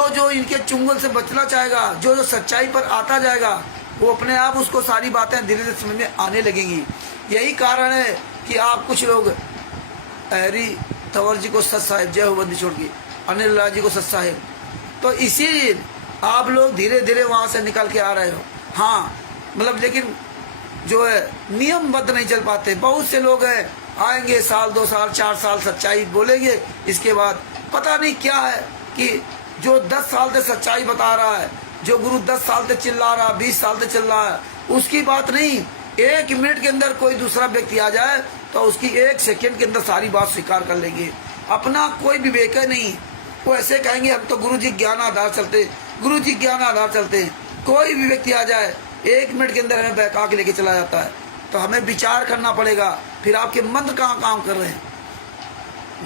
जो इनके चुंगल से बचना चाहेगा, जो सच्चाई पर आता जाएगा, वो अपने आप उसको सारी बातें धीरे धीरे समझ में आने लगेंगी। यही कारण है कि आप कुछ लोग हरी तंवर जी को सत साहेब, जय हो बंदी छोड़ की, अनिल लाल जी को सत साहेब, तो इसी आप लोग धीरे धीरे वहाँ से निकल के आ रहे हो। हाँ मतलब, लेकिन जो है नियमबद्ध नहीं चल पाते। बहुत से लोग हैं आएंगे साल 2 साल 4 साल सच्चाई बोलेंगे, इसके बाद पता नहीं क्या है कि जो 10 साल से सच्चाई बता रहा है, जो गुरु 10 साल से चिल्ला रहा, 20 साल से चिल्ला रहा है, उसकी बात नहीं। 1 मिनट के अंदर कोई दूसरा व्यक्ति आ जाए तो उसकी 1 सेकंड के अंदर सारी बात स्वीकार कर लेंगे। अपना कोई विवेक है नहीं। वो ऐसे कहेंगे हम तो गुरु जी ज्ञान आधार चलते, गुरु जी ज्ञान आधार चलते हैं। कोई भी व्यक्ति आ जाए 1 मिनट के अंदर हमें बहका के लेके चला जाता है। तो हमें विचार करना पड़ेगा फिर आपके मंत्र कहाँ काम कर रहे हैं।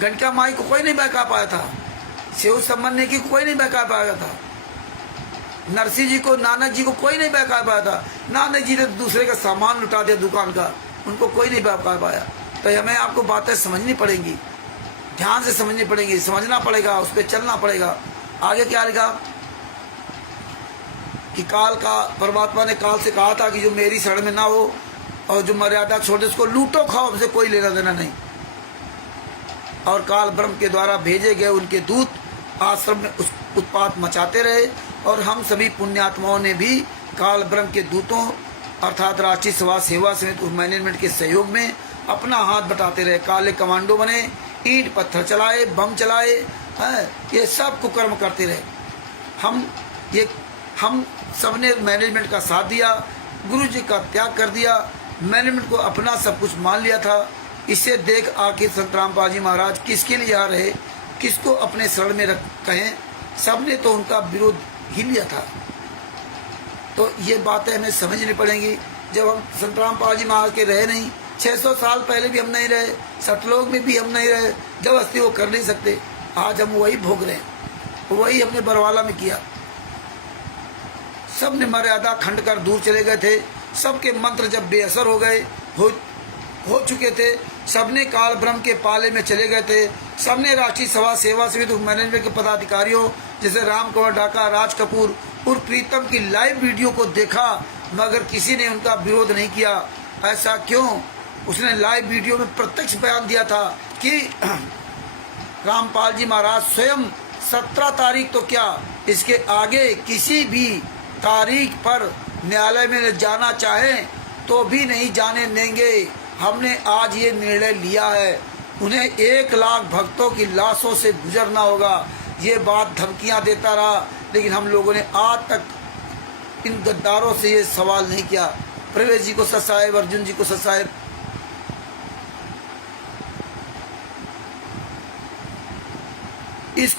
घंटा माई को कोई नहीं बहका पाया था, शिव सम्मन्य की कोई नहीं बहका पाया था, नरसिंह जी को, नानक जी को कोई नहीं बहका पाया था। नानक जी ने दूसरे का सामान लुटा दिया दुकान का, उनको कोई नहीं बहका पाया। तो हमें आपको बातें समझनी पड़ेंगी, ध्यान से समझनी पड़ेगी, समझना पड़ेगा, उस पर चलना पड़ेगा। आगे क्या लिखा कि काल का परमात्मा ने काल से कहा था कि जो मेरी शरण में ना हो और जो मर्यादा छोड़े उसको लूटो खाओ, हमसे कोई लेना देना नहीं। और काल ब्रह्म के द्वारा भेजे गए उनके दूत आश्रम में उस उत्पात मचाते रहे। और हम सभी पुण्यात्माओं ने भी काल ब्रह्म के दूतों अर्थात राष्ट्रीय सेवा समिति उप मैनेजमेंट के सहयोग में अपना हाथ बटाते रहे। काले कमांडो बने, ईंट पत्थर चलाए, बम चलाए, ये सब कुकर्म करते रहे। हम सबने मैनेजमेंट का साथ दिया, गुरु जी का त्याग कर दिया, मैनेजमेंट को अपना सब कुछ मान लिया था। इसे देख आखिर संत रामपाल जी महाराज किसके लिए आ रहे, किसको अपने शरण में कहें, सबने तो उनका विरोध ही लिया था। तो ये बातें हमें समझनी पड़ेंगी। जब हम संत रामपाल जी महाराज के रहे नहीं, 600 साल पहले भी हम नहीं रहे, सतलोक में भी हम नहीं रहे, जबरदस्ती वो कर नहीं सकते। आज हम वही भोग रहे हैं, वही हमने बरवाला में किया। सब ने मर्यादा खंड कर दूर चले गए थे, सबके मंत्र जब बेअसर हो चुके थे, सबने काल ब्रह्म के पाले में चले गए थे, सबने राष्ट्रीय सेवा समिति मैनेजमेंट के पदाधिकारियों जैसे राम कुमार डाका, राज कपूर और प्रीतम की लाइव वीडियो को देखा, मगर किसी ने उनका विरोध नहीं किया। ऐसा क्यों? उसने लाइव वीडियो में प्रत्यक्ष बयान दिया था कि रामपाल जी महाराज स्वयं 17 तारीख तो क्या, इसके आगे किसी भी तारीख पर न्यायालय में जाना चाहें तो भी नहीं जाने देंगे। हमने आज ये निर्णय लिया है, उन्हें 1 लाख भक्तों की लाशों से गुजरना होगा। ये बात धमकियां देता रहा, लेकिन हम लोगों ने आज तक इन गद्दारों से ये सवाल नहीं किया। प्रवेश जी को ससाहेब, अर्जुन जी को ससाहेब। इस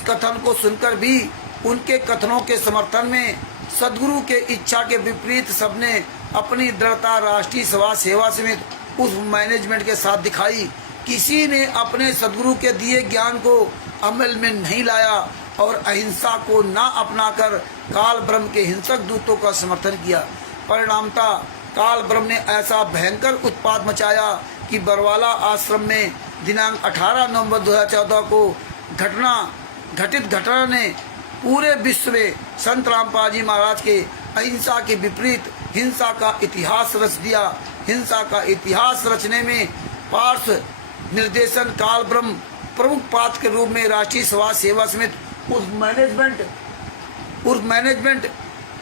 कथन को सुनकर भी उनके कथनों के समर्थन में सदगुरु के इच्छा के विपरीत सबने अपनी दृढ़ता राष्ट्रीय सेवा समिति उस मैनेजमेंट के साथ दिखाई। किसी ने अपने सदगुरु के दिए ज्ञान को अमल में नहीं लाया और अहिंसा को ना अपनाकर काल ब्रह्म के हिंसक दूतों का समर्थन किया। परिणामतः काल ब्रह्म ने ऐसा भयंकर उत्पात मचाया कि बरवाला आश्रम में दिनांक 18 नवंबर 2014 को घटित घटना ने पूरे विश्व में संत रामपाल जी महाराज के अहिंसा के विपरीत हिंसा का इतिहास रच दिया। हिंसा का इतिहास रचने में पार्श्व निर्देशन काल ब्रह्म प्रमुख पात्र के रूप में राष्ट्रीय सेवा समिति उर्फ मैनेजमेंट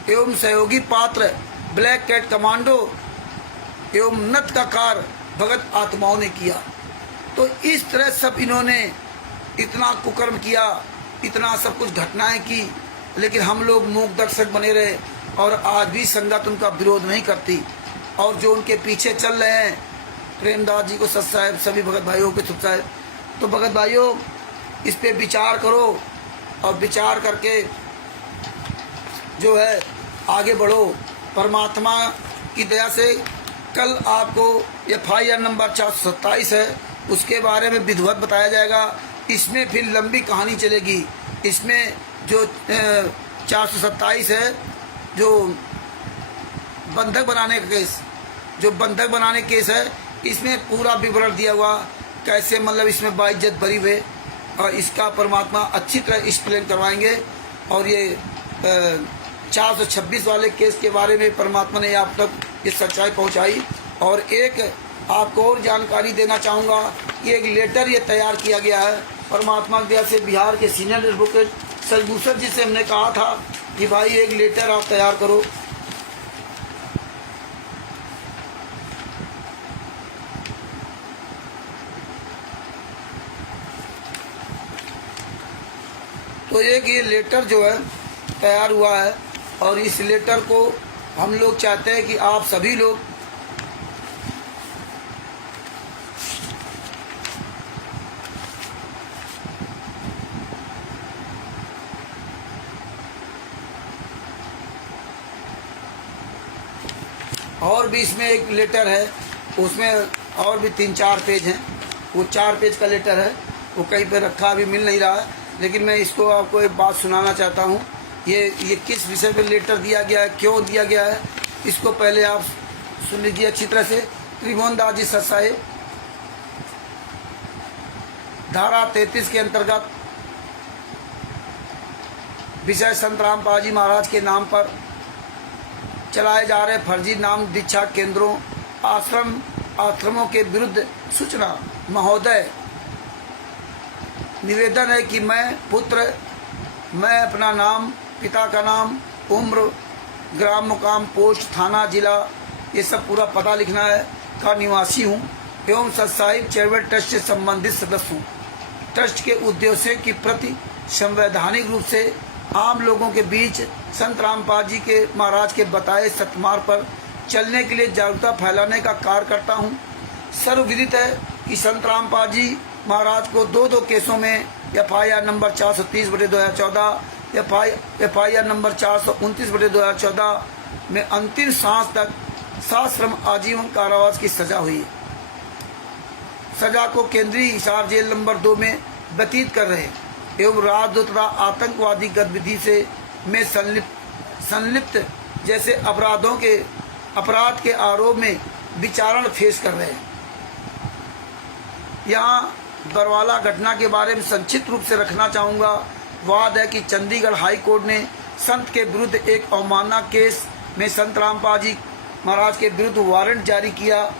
एवं सहयोगी पात्र ब्लैक कैट कमांडो एवं नत का कार भगत आत्माओं ने किया। तो इस तरह सब इन्होंने इतना कुकर्म किया, इतना सब कुछ घटनाएं की, लेकिन हम लोग मूक दर्शक बने रहे और आज भी संगत उनका विरोध नहीं करती। और जो उनके पीछे चल रहे हैं, प्रेमदास जी को सत साहेब, सभी भगत भाइयों के सुख साहेब, तो भगत भाइयों इस पे विचार करो और विचार करके जो है आगे बढ़ो। परमात्मा की दया से कल आपको FIR नंबर 427 है, उसके बारे में विधिवत बताया जाएगा। इसमें फिर लंबी कहानी चलेगी। इसमें जो 427 है, जो बंधक बनाने का केस, जो बंधक बनाने केस है, इसमें पूरा विवरण दिया हुआ, कैसे मतलब इसमें बाइज्जत भरी हुए, और इसका परमात्मा अच्छी तरह एक्सप्लेन करवाएंगे। और ये 426 वाले केस के बारे में परमात्मा ने आप तक ये सच्चाई पहुंचाई। और एक आपको और जानकारी देना चाहूँगा कि एक लेटर ये तैयार किया गया है परमात्मा की दया से। बिहार के सीनियर एडवोकेट सरभूषण जी से हमने कहा था कि भाई एक लेटर आप तैयार करो। तो एक ये लेटर जो है तैयार हुआ है, और इस लेटर को हम लोग चाहते हैं कि आप सभी लोग और भी इसमें एक लेटर है, उसमें और भी 3-4 पेज हैं। वो 4 पेज का लेटर है, वो कहीं पे रखा अभी मिल नहीं रहा है, लेकिन मैं इसको आपको एक बात सुनाना चाहता हूँ। ये किस विषय पे लेटर दिया गया है, क्यों दिया गया है, इसको पहले आप सुन लीजिए अच्छी तरह से। त्रिभुवन दास जी सत साहेब, धारा 33 के अंतर्गत विषय संत रामपाल जी महाराज के नाम पर चलाए जा रहे फर्जी नाम दीक्षा केंद्रों आश्रमों के विरुद्ध सूचना। महोदय, निवेदन है कि मैं अपना नाम, पिता का नाम, उम्र, ग्राम मुकाम पोस्ट थाना जिला ये सब पूरा पता लिखना है का निवासी हूँ एवं सतसाहिब चैरिटेबल ट्रस्ट से संबंधित सदस्य हूँ। ट्रस्ट के उद्देश्यों की प्रति संवैधानिक रूप से आम लोगों के बीच संत रामपाल जी के महाराज के बताए सतमार्ग पर चलने के लिए जागरूकता फैलाने का कार्य करता हूँ। सर्वविदित है कि संत रामपाल जी महाराज को दो केसों में FIR नंबर 430/2014, FIR नंबर 429/2014 में अंतिम सांस तक सश्रम आजीवन कारावास की सजा हुई। सजा को केंद्रीय हिसार जेल नंबर 2 में व्यतीत कर रहे एवं राजद्रोह तथा आतंकवादी गतिविधि से में संलिप्त जैसे अपराध के आरोप में विचारण फेस कर रहे हैं। यहाँ बरवाला घटना के बारे में संक्षिप्त रूप से रखना चाहूँगा। वाद है कि चंडीगढ़ हाई कोर्ट ने संत के विरुद्ध एक अवमानना केस में संत रामपाल जी महाराज के विरुद्ध वारंट जारी किया।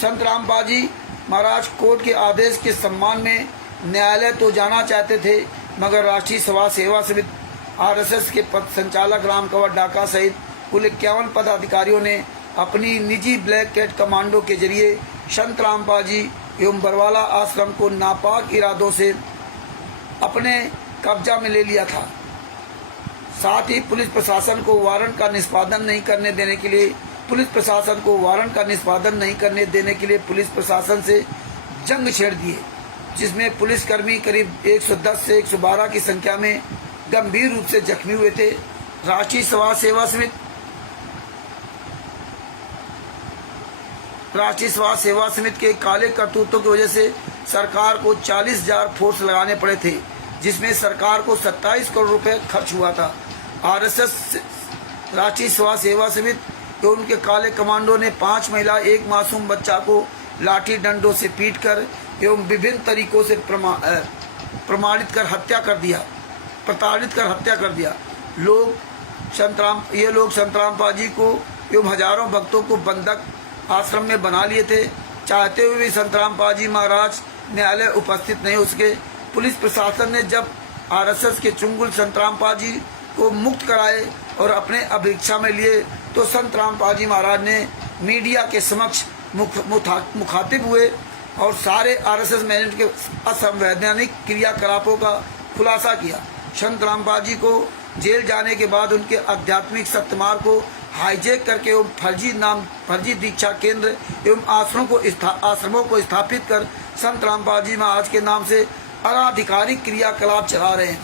संत रामपाल जी महाराज कोर्ट के आदेश के सम्मान में न्यायालय तो जाना चाहते थे, मगर राष्ट्रीय समाज सेवा समिति RSS के पद संचालक राम कंवर डाका सहित कुल 51 पदाधिकारियों ने अपनी निजी ब्लैक कैट कमांडो के जरिए संत रामपाल जी एवं बरवाला आश्रम को नापाक इरादों से अपने कब्जा में ले लिया था। साथ ही पुलिस प्रशासन को वारंट का निष्पादन नहीं करने देने के लिए पुलिस प्रशासन से जंग छेड़ दिए, जिसमें पुलिसकर्मी करीब 110 से 112 की संख्या में गंभीर रूप से जख्मी हुए थे। राष्ट्रीय समाज सेवा समिति के काले करतूतों की वजह से सरकार को 40,000 फोर्स लगाने पड़े थे, जिसमें सरकार को 27 करोड़ रुपए खर्च हुआ था। RSS राष्ट्रीय समाज सेवा समिति तो उनके काले कमांडो ने 5 महिला 1 मासूम बच्चा को लाठी डंडों से पीटकर एवं विभिन्न तरीकों से प्रताड़ित कर हत्या कर दिया। ये लोग संत रामपाल जी को एवं हजारों भक्तों को बंधक आश्रम में बना लिए थे। चाहते हुए भी संत रामपाल जी महाराज न्यायालय उपस्थित नहीं हो सके। पुलिस प्रशासन ने जब RSS के चुंगुल संत रामपाल जी को मुक्त कराए और अपने अभिरक्षा में लिए, तो संत रामपाल जी महाराज ने मीडिया के समक्ष मुखातिब हुए और सारे RSS मैनेजमेंट के असंवैधानिक क्रियाकलापों का खुलासा किया। संत रामपाल जी को जेल जाने के बाद उनके आध्यात्मिक सत्यमार्ग को हाईजैक करके एवं फर्जी दीक्षा केंद्र एवं आश्रमों को स्थापित कर संत रामपाल जी महाराज के नाम से अनाधिकारिक क्रियाकलाप चला रहे हैं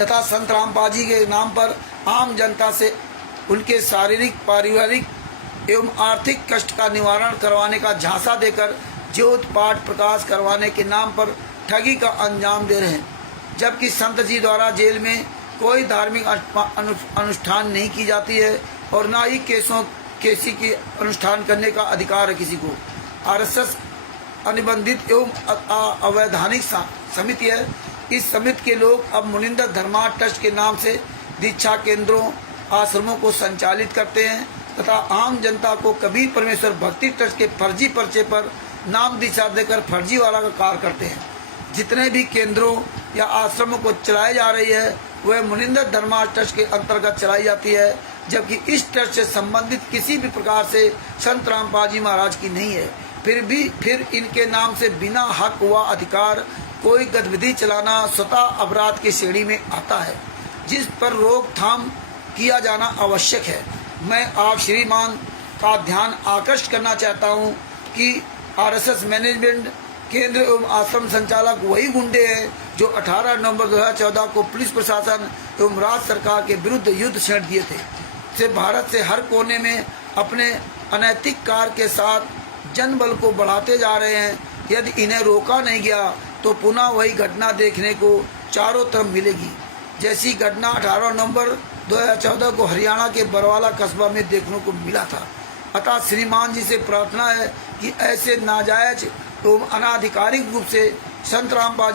तथा संत रामपाल जी के नाम पर आम जनता से उनके शारीरिक, पारिवारिक एवं आर्थिक कष्ट का निवारण करवाने का झांसा देकर ज्योत पाठ प्रकाश करवाने के नाम पर ठगी का अंजाम दे रहे हैं। जबकि संत जी द्वारा जेल में कोई धार्मिक अनुष्ठान नहीं की जाती है और ना ही केसी की अनुष्ठान करने का अधिकार है किसी को। RSS अनिबंधित एवं अवैधानिक समिति है। इस समिति के लोग अब मुनिंदर धर्मा ट्रस्ट के नाम से दीक्षा केंद्रों, आश्रमों को संचालित करते हैं तथा आम जनता को कबीर परमेश्वर भक्ति ट्रस्ट के फर्जी पर्चे पर नाम दीक्षा देकर फर्जीवाला का कार्य करते हैं। जितने भी केंद्रों या आश्रमों को चलाई जा रही है वह मुनिंदर धर्मा ट्रस्ट के अंतर्गत चलाई जाती है, जबकि इस ट्रस्ट से संबंधित किसी भी प्रकार से संत रामपाल जी महाराज की नहीं है। फिर इनके नाम से बिना हक व अधिकार कोई गतिविधि चलाना स्वतः अपराध की श्रेणी में आता है, जिस पर रोकथाम किया जाना आवश्यक है। मैं आप श्रीमान का ध्यान आकर्षित करना चाहता हूं कि RSS मैनेजमेंट, केंद्र एवं आश्रम संचालक वही गुंडे हैं जो 18 नवंबर 2014 को पुलिस प्रशासन एवं राज्य सरकार के विरुद्ध युद्ध छेड़ दिए थे। से भारत से हर कोने में अपने अनैतिक कार्य के साथ जनबल को बढ़ाते जा रहे हैं। यदि इन्हें रोका नहीं गया तो पुनः वही घटना देखने को चारों तरफ मिलेगी, जैसी घटना 18 नवंबर 2014 को हरियाणा के बरवाला कस्बा में देखने को मिला था। अतः श्रीमान जी से प्रार्थना है कि ऐसे नाजायज एवं अनाधिकारिक रूप से संत रामपाल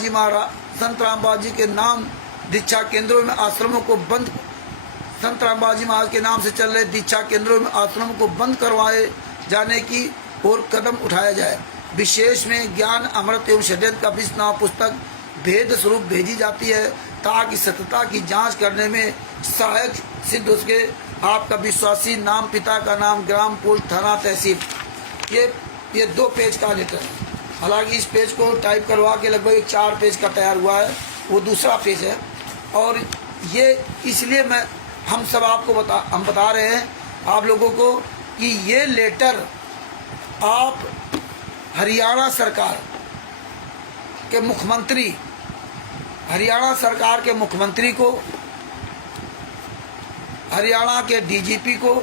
जी के नाम दीक्षा केंद्रों में आश्रमों को बंद संत रामपाल जी महाराज के नाम से चल रहे दीक्षा केंद्रों में आश्रमों को बंद करवाए जाने की ओर कदम उठाया जाए। विशेष में ज्ञान अमृत एवं षड्यंत्र का 20 नाम पुस्तक भेद स्वरूप भेजी जाती है ताकि सत्यता की जांच करने में सहायक सिद्ध हो सके। आपका विश्वासी नाम, पिता का नाम, ग्राम, पोस्ट, थाना, तहसील। ये 2 पेज का लेटर है। हालांकि इस पेज को टाइप करवा के लगभग 4 पेज का तैयार हुआ है, वो दूसरा पेज है। और ये इसलिए हम सब आपको बता रहे हैं आप लोगों को कि ये लेटर आप हरियाणा सरकार के मुख्यमंत्री, हरियाणा सरकार के मुख्यमंत्री को, हरियाणा के डीजीपी को,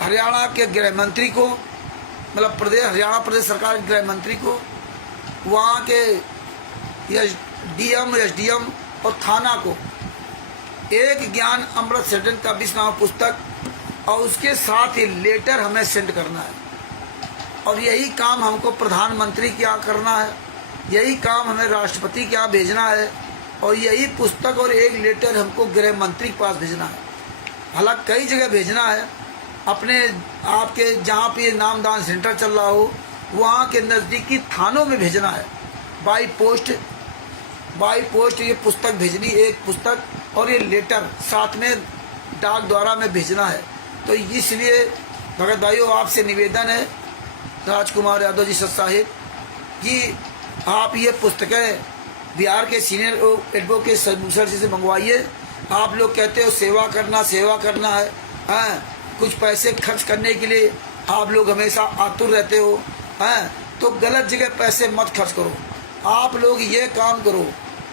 हरियाणा के गृह मंत्री को, मतलब हरियाणा प्रदेश सरकार के गृह मंत्री को, वहाँ के डीएम, एसडीएम और थाना को एक ज्ञान अमृत सृजन का 20 नाम पुस्तक और उसके साथ ही लेटर हमें सेंड करना है। और यही काम हमको प्रधानमंत्री के यहाँ करना है, यही काम हमें राष्ट्रपति के यहाँ भेजना है, और यही पुस्तक और एक लेटर हमको गृह मंत्री के पास भेजना है। हालांकि कई जगह भेजना है, अपने आपके जहाँ पे नामदान सेंटर चल रहा हो वहाँ के नज़दीकी थानों में भेजना है। बाई पोस्ट ये पुस्तक भेजनी, एक पुस्तक और ये लेटर साथ में डाक द्वारा में भेजना है। तो इसलिए भगत भाइयों आपसे निवेदन है, राजकुमार यादव जी साहिब, कि आप ये पुस्तकें बिहार के सीनियर एडवोकेट सर जी से मंगवाइए। आप लोग कहते हो सेवा करना है, कुछ पैसे खर्च करने के लिए आप लोग हमेशा आतुर रहते हो, तो गलत जगह पैसे मत खर्च करो। आप लोग ये काम करो,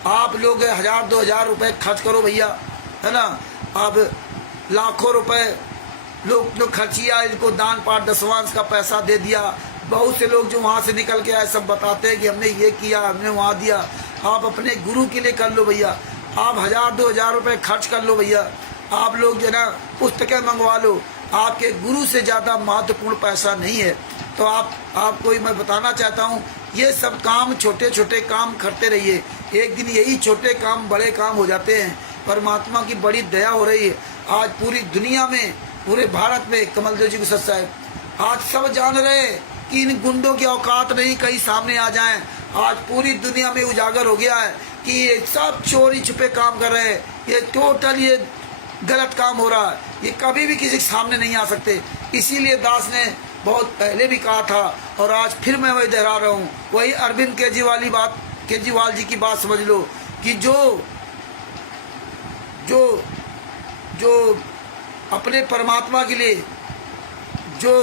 आप लोग 1000-2000 रुपए खर्च करो भैया, है ना। आप लाखों रुपए लोग खर्चिया, इनको दान पाठ दसवांश का पैसा दे दिया। बहुत से लोग जो वहाँ से निकल के आए सब बताते हैं कि हमने ये किया, हमने वहाँ दिया। आप अपने गुरु के लिए कर लो भैया, आप 1000-2000 रुपए खर्च कर लो भैया। आप लोग जो ना पुस्तकें मंगवा लो, आपके गुरु से ज़्यादा महत्वपूर्ण पैसा नहीं है। तो आपको ही मैं बताना चाहता हूँ, ये सब काम छोटे छोटे काम करते रहिए, एक दिन यही छोटे काम बड़े काम हो जाते हैं। परमात्मा की बड़ी दया हो रही है आज पूरी दुनिया में, पूरे भारत में। कमलदेव जी को सच साहब, आज सब जान रहे हैं कि इन गुंडों की औकात नहीं कहीं सामने आ जाएं। आज पूरी दुनिया में उजागर हो गया है कि ये सब चोरी छुपे काम कर रहे हैं, ये टोटल ये गलत काम हो रहा है, ये कभी भी किसी के सामने नहीं आ सकते। इसीलिए दास ने बहुत पहले भी कहा था और आज फिर मैं वही दोहरा रहा हूँ, वही अरविंद केजरीवाल जी की बात समझ लो कि जो अपने परमात्मा के लिए जो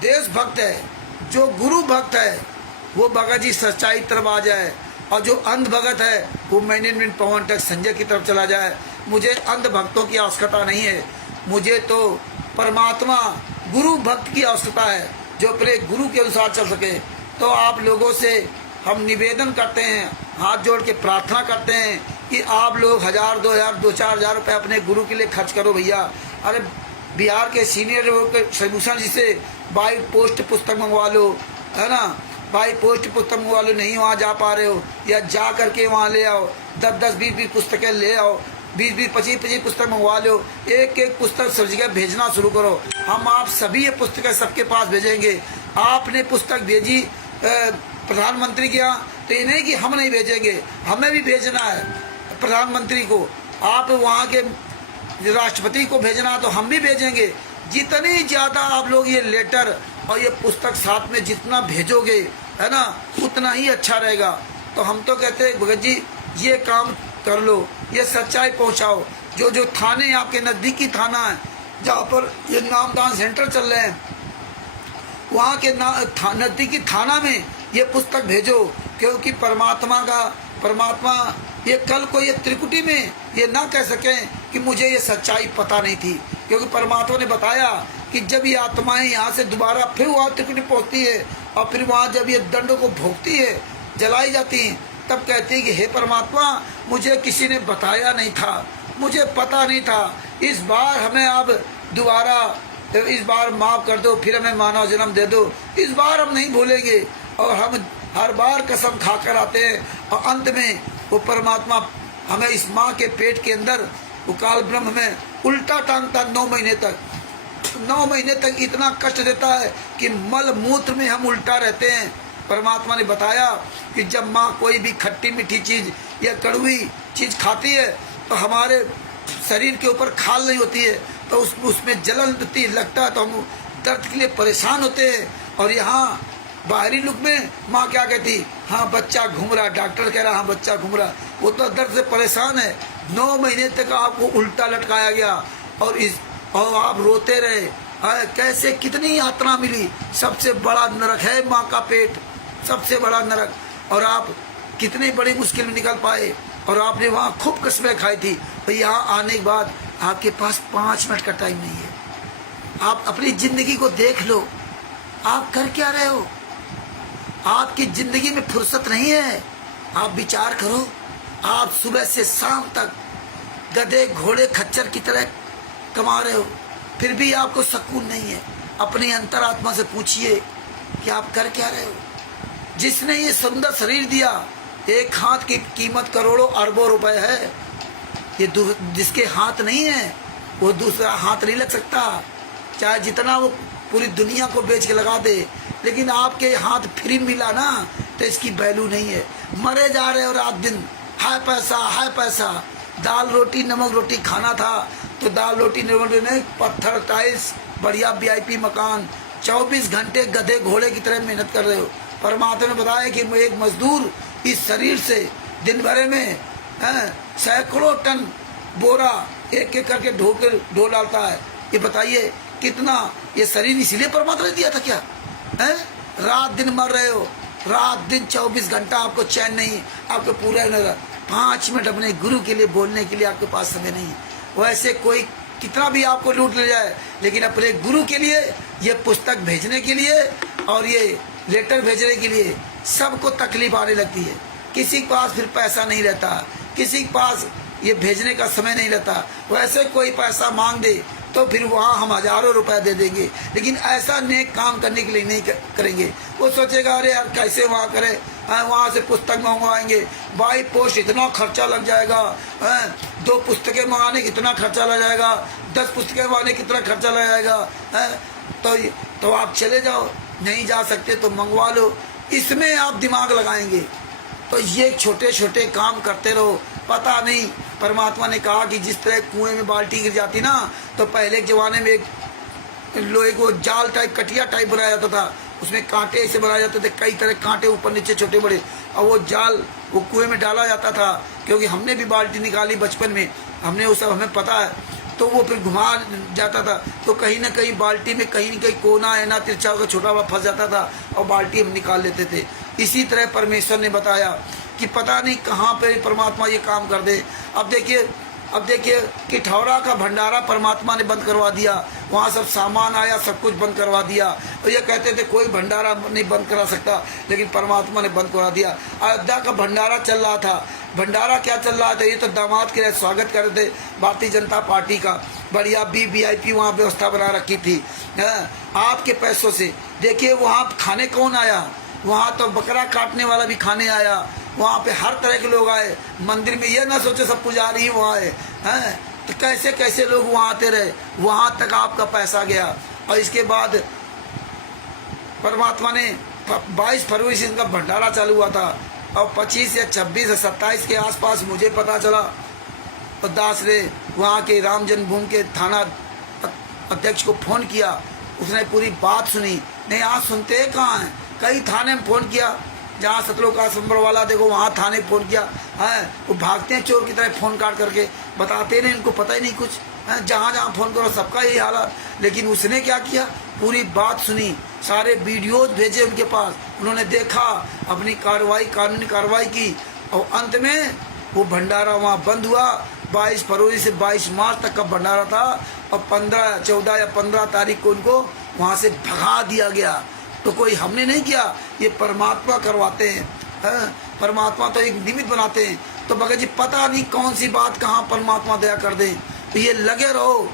देशभक्त है, जो गुरु भक्त है, वो भगत जी सच्चाई तरफ आ जाए, और जो अंध भगत है वो मैनेजमेंट पवन तक संजय की तरफ चला जाए। मुझे अंध भक्तों की आवश्यकता नहीं है, मुझे तो परमात्मा गुरु भक्त की आवश्यकता है जो अपने गुरु के अनुसार चल सके। तो आप लोगों से हम निवेदन करते हैं, हाथ जोड़ के प्रार्थना करते हैं कि आप लोग 1000, 2000, 2-4 रुपये अपने गुरु के लिए खर्च करो भैया। अरे बिहार के सीनियर सलूशन जी से बाई पोस्ट पुस्तक मंगवा लो, है ना, बाई पोस्ट पुस्तक मंगवा लो। नहीं वहाँ जा पा रहे हो, या जा करके वहाँ ले आओ, 10-10, 20-20 पुस्तकें ले आओ, 20-20, 25-25 पुस्तक मंगवा लो। एक एक पुस्तक सब जगह भेजना शुरू करो। हम आप सभी ये पुस्तकें सबके पास भेजेंगे। आपने पुस्तक भेजी प्रधानमंत्री के यहाँ, तो ये नहीं कि हम नहीं भेजेंगे, हमें भी भेजना है प्रधानमंत्री को। आप वहाँ के राष्ट्रपति को भेजना तो हम भी भेजेंगे। जितनी ज़्यादा आप लोग ये लेटर और ये पुस्तक साथ में जितना भेजोगे, है ना, उतना ही अच्छा रहेगा। तो हम तो कहते हैं भगत जी ये काम कर लो, ये सच्चाई पहुंचाओ। जो थाने आपके नज़दीकी थाना है जहाँ पर ये नामदान सेंटर चल रहे हैं, वहाँ के नज़दीकी थाना में ये पुस्तक भेजो, क्योंकि परमात्मा ये कल को ये त्रिकुटी में ये ना कह सकें कि मुझे ये सच्चाई पता नहीं थी। क्योंकि परमात्मा ने बताया कि जब ये आत्माएं यहाँ से दोबारा फिर वहाँ त्रिकुटी पहुँचती है और फिर वहाँ जब ये दंडों को भोगती है, जलाई जाती हैं, तब कहती है कि हे परमात्मा मुझे किसी ने बताया नहीं था, मुझे पता नहीं था। इस बार हमें आप दोबारा इस बार माफ़ कर दो, फिर हमें मानव जन्म दे दो। इस बार हम नहीं भूलेंगे। और हम हर बार कसम खाकर आते हैं और अंत में वो परमात्मा हमें इस माँ के पेट के अंदर वो काल ब्रह्म में उल्टा टांगता 9 महीने तक। 9 महीने तक इतना कष्ट देता है कि मल मूत्र में हम उल्टा रहते हैं, परमात्मा ने बताया कि जब माँ कोई भी खट्टी मीठी चीज़ या कड़वी चीज़ खाती है तो हमारे शरीर के ऊपर खाल नहीं होती है, तो उसमें जलन लगता है, तो हम दर्द के लिए परेशान होते हैं। और यहाँ बाहरी लुक में माँ क्या कहती, हाँ बच्चा घूम रहा, डॉक्टर कह रहा हाँ बच्चा घूम रहा, वो तो दर्द से परेशान है। 9 महीने तक आपको उल्टा लटकाया गया और आप रोते रहे। कैसे कितनी यातना मिली। सबसे बड़ा नरक है माँ का पेट, सबसे बड़ा नरक। और आप कितनी बड़ी मुश्किल में निकल पाए, और आपने वहाँ खूब कसमें खाई थी। तो यहाँ आने के बाद आपके पास 5 मिनट का टाइम नहीं है। आप अपनी जिंदगी को देख लो, आप कर क्या रहे हो। आपकी जिंदगी में फुर्सत नहीं है। आप विचार करो, आप सुबह से शाम तक गधे घोड़े खच्चर की तरह कमा रहे हो, फिर भी आपको सुकून नहीं है। अपनी अंतरात्मा से पूछिए कि आप कर क्या रहे हो। जिसने ये सुंदर शरीर दिया, एक हाथ की कीमत करोड़ों अरबों रुपए है। ये जिसके हाथ नहीं है वो दूसरा हाथ नहीं लग सकता, चाहे जितना वो पूरी दुनिया को बेच के लगा दे। लेकिन आपके हाथ फ्री मिला ना, तो इसकी वैल्यू नहीं है। मरे जा रहे हो रात दिन, हाय पैसा हाय पैसा। दाल रोटी नमक रोटी खाना था तो दाल रोटी नमक रोटी नहीं, पत्थर टाइल्स बढ़िया VIP मकान, 24 घंटे गधे घोड़े की तरह मेहनत कर रहे हो। परमात्मा ने बताया कि एक मजदूर इस शरीर से दिन भर में सैकड़ों टन बोरा एक एक करके ढो डालता है। ये बताइए कितना ये शरीर इसीलिए परमात्मा ने दिया था क्या है। रात दिन मर रहे हो, रात दिन 24 घंटा आपको चैन नहीं, आपको पूरा 5 मिनट अपने गुरु के लिए बोलने के लिए आपके पास समय नहीं। वैसे कोई कितना भी आपको लूट ले जाए, लेकिन अपने गुरु के लिए ये पुस्तक भेजने के लिए और ये लेटर भेजने के लिए सबको तकलीफ आने लगती है। किसी के पास फिर पैसा नहीं रहता, किसी के पास ये भेजने का समय नहीं रहता। वैसे कोई पैसा मांग दे तो फिर वहाँ हम हजारों रुपए दे देंगे, लेकिन ऐसा नेक काम करने के लिए नहीं करेंगे। वो सोचेगा अरे यार कैसे वहाँ करें, वहाँ से पुस्तक मंगवाएंगे, बाई पोस्ट इतना खर्चा लग जाएगा, 2 पुस्तकें मंगाने कितना खर्चा लग जाएगा, 10 पुस्तकें मंगाने कितना खर्चा लग जाएगा। तो आप चले जाओ, नहीं जा सकते तो मंगवा लो। इसमें आप दिमाग लगाएंगे तो ये छोटे छोटे काम करते रहो। पता नहीं, परमात्मा ने कहा कि जिस तरह कुएं में बाल्टी गिर जाती ना, तो पहले के ज़माने में एक लोहे को जाल टाइप कटिया टाइप बनाया जाता था, उसमें कांटे ऐसे बनाए जाते थे, कई तरह कांटे ऊपर नीचे छोटे बड़े, और वो जाल वो कुएं में डाला जाता था। क्योंकि हमने भी बाल्टी निकाली बचपन में, हमने वो सब हमें पता है। तो वो फिर घुमा जाता था, तो कहीं ना कहीं बाल्टी में कहीं न कहीं कोना है ना तिरछा होकर छोटा बड़ा फंस जाता था, और बाल्टी हम निकाल लेते थे। इसी तरह परमेश्वर ने बताया कि पता नहीं कहाँ पे परमात्मा ये काम कर दे। अब देखिए कि ठौरा का भंडारा परमात्मा ने बंद करवा दिया, वहाँ सब सामान आया, सब कुछ बंद करवा दिया। और ये कहते थे कोई भंडारा नहीं बंद करा सकता, लेकिन परमात्मा ने बंद करवा दिया। अयोध्या का भंडारा चल रहा था, भंडारा क्या चल रहा था, ये तो दामाद के स्वागत कर रहे थे भारतीय जनता पार्टी का, बढ़िया VIP वहाँ व्यवस्था बना रखी थी आपके पैसों से। देखिए वहाँ खाने कौन आया, वहाँ तो बकरा काटने वाला भी खाने आया, वहाँ पे हर तरह के लोग आए। मंदिर में ये ना सोचे सब पुजारी वहाँ हैं, तो कैसे कैसे लोग वहाँ आते रहे, वहाँ तक आपका पैसा गया। और इसके बाद परमात्मा ने 22 फरवरी से इनका भंडारा चालू हुआ था, और 25 या 26 या 27 के आसपास मुझे पता चला, तो दास ने वहाँ के राम जन्मभूमि के थाना अध्यक्ष को फ़ोन किया, उसने पूरी बात सुनी। नहीं आज सुनते कहाँ हैं, कई थाने में फ़ोन किया, जहाँ सतलोक का संबर वाला देखो वहाँ थाने फ़ोन किया है, वो भागते हैं चोर की तरह फ़ोन काट करके, बताते नहीं, इनको पता ही नहीं कुछ है। जहाँ जहाँ फ़ोन करो सबका यही हालत। लेकिन उसने क्या किया, पूरी बात सुनी, सारे वीडियोज भेजे उनके पास, उन्होंने देखा, अपनी कार्रवाई कानूनी कार्रवाई की, और अंत में वो भंडारा वहाँ बंद हुआ। 22 फरवरी से 22 मार्च तक का भंडारा था, और 14 या 15 तारीख को उनको वहाँ से भगा दिया गया। तो कोई हमने नहीं किया, ये परमात्मा करवाते हैं, परमात्मा तो एक निमित्त बनाते हैं। तो भगत जी पता नहीं कौन सी बात कहाँ परमात्मा दया कर दे, तो ये लगे रहो।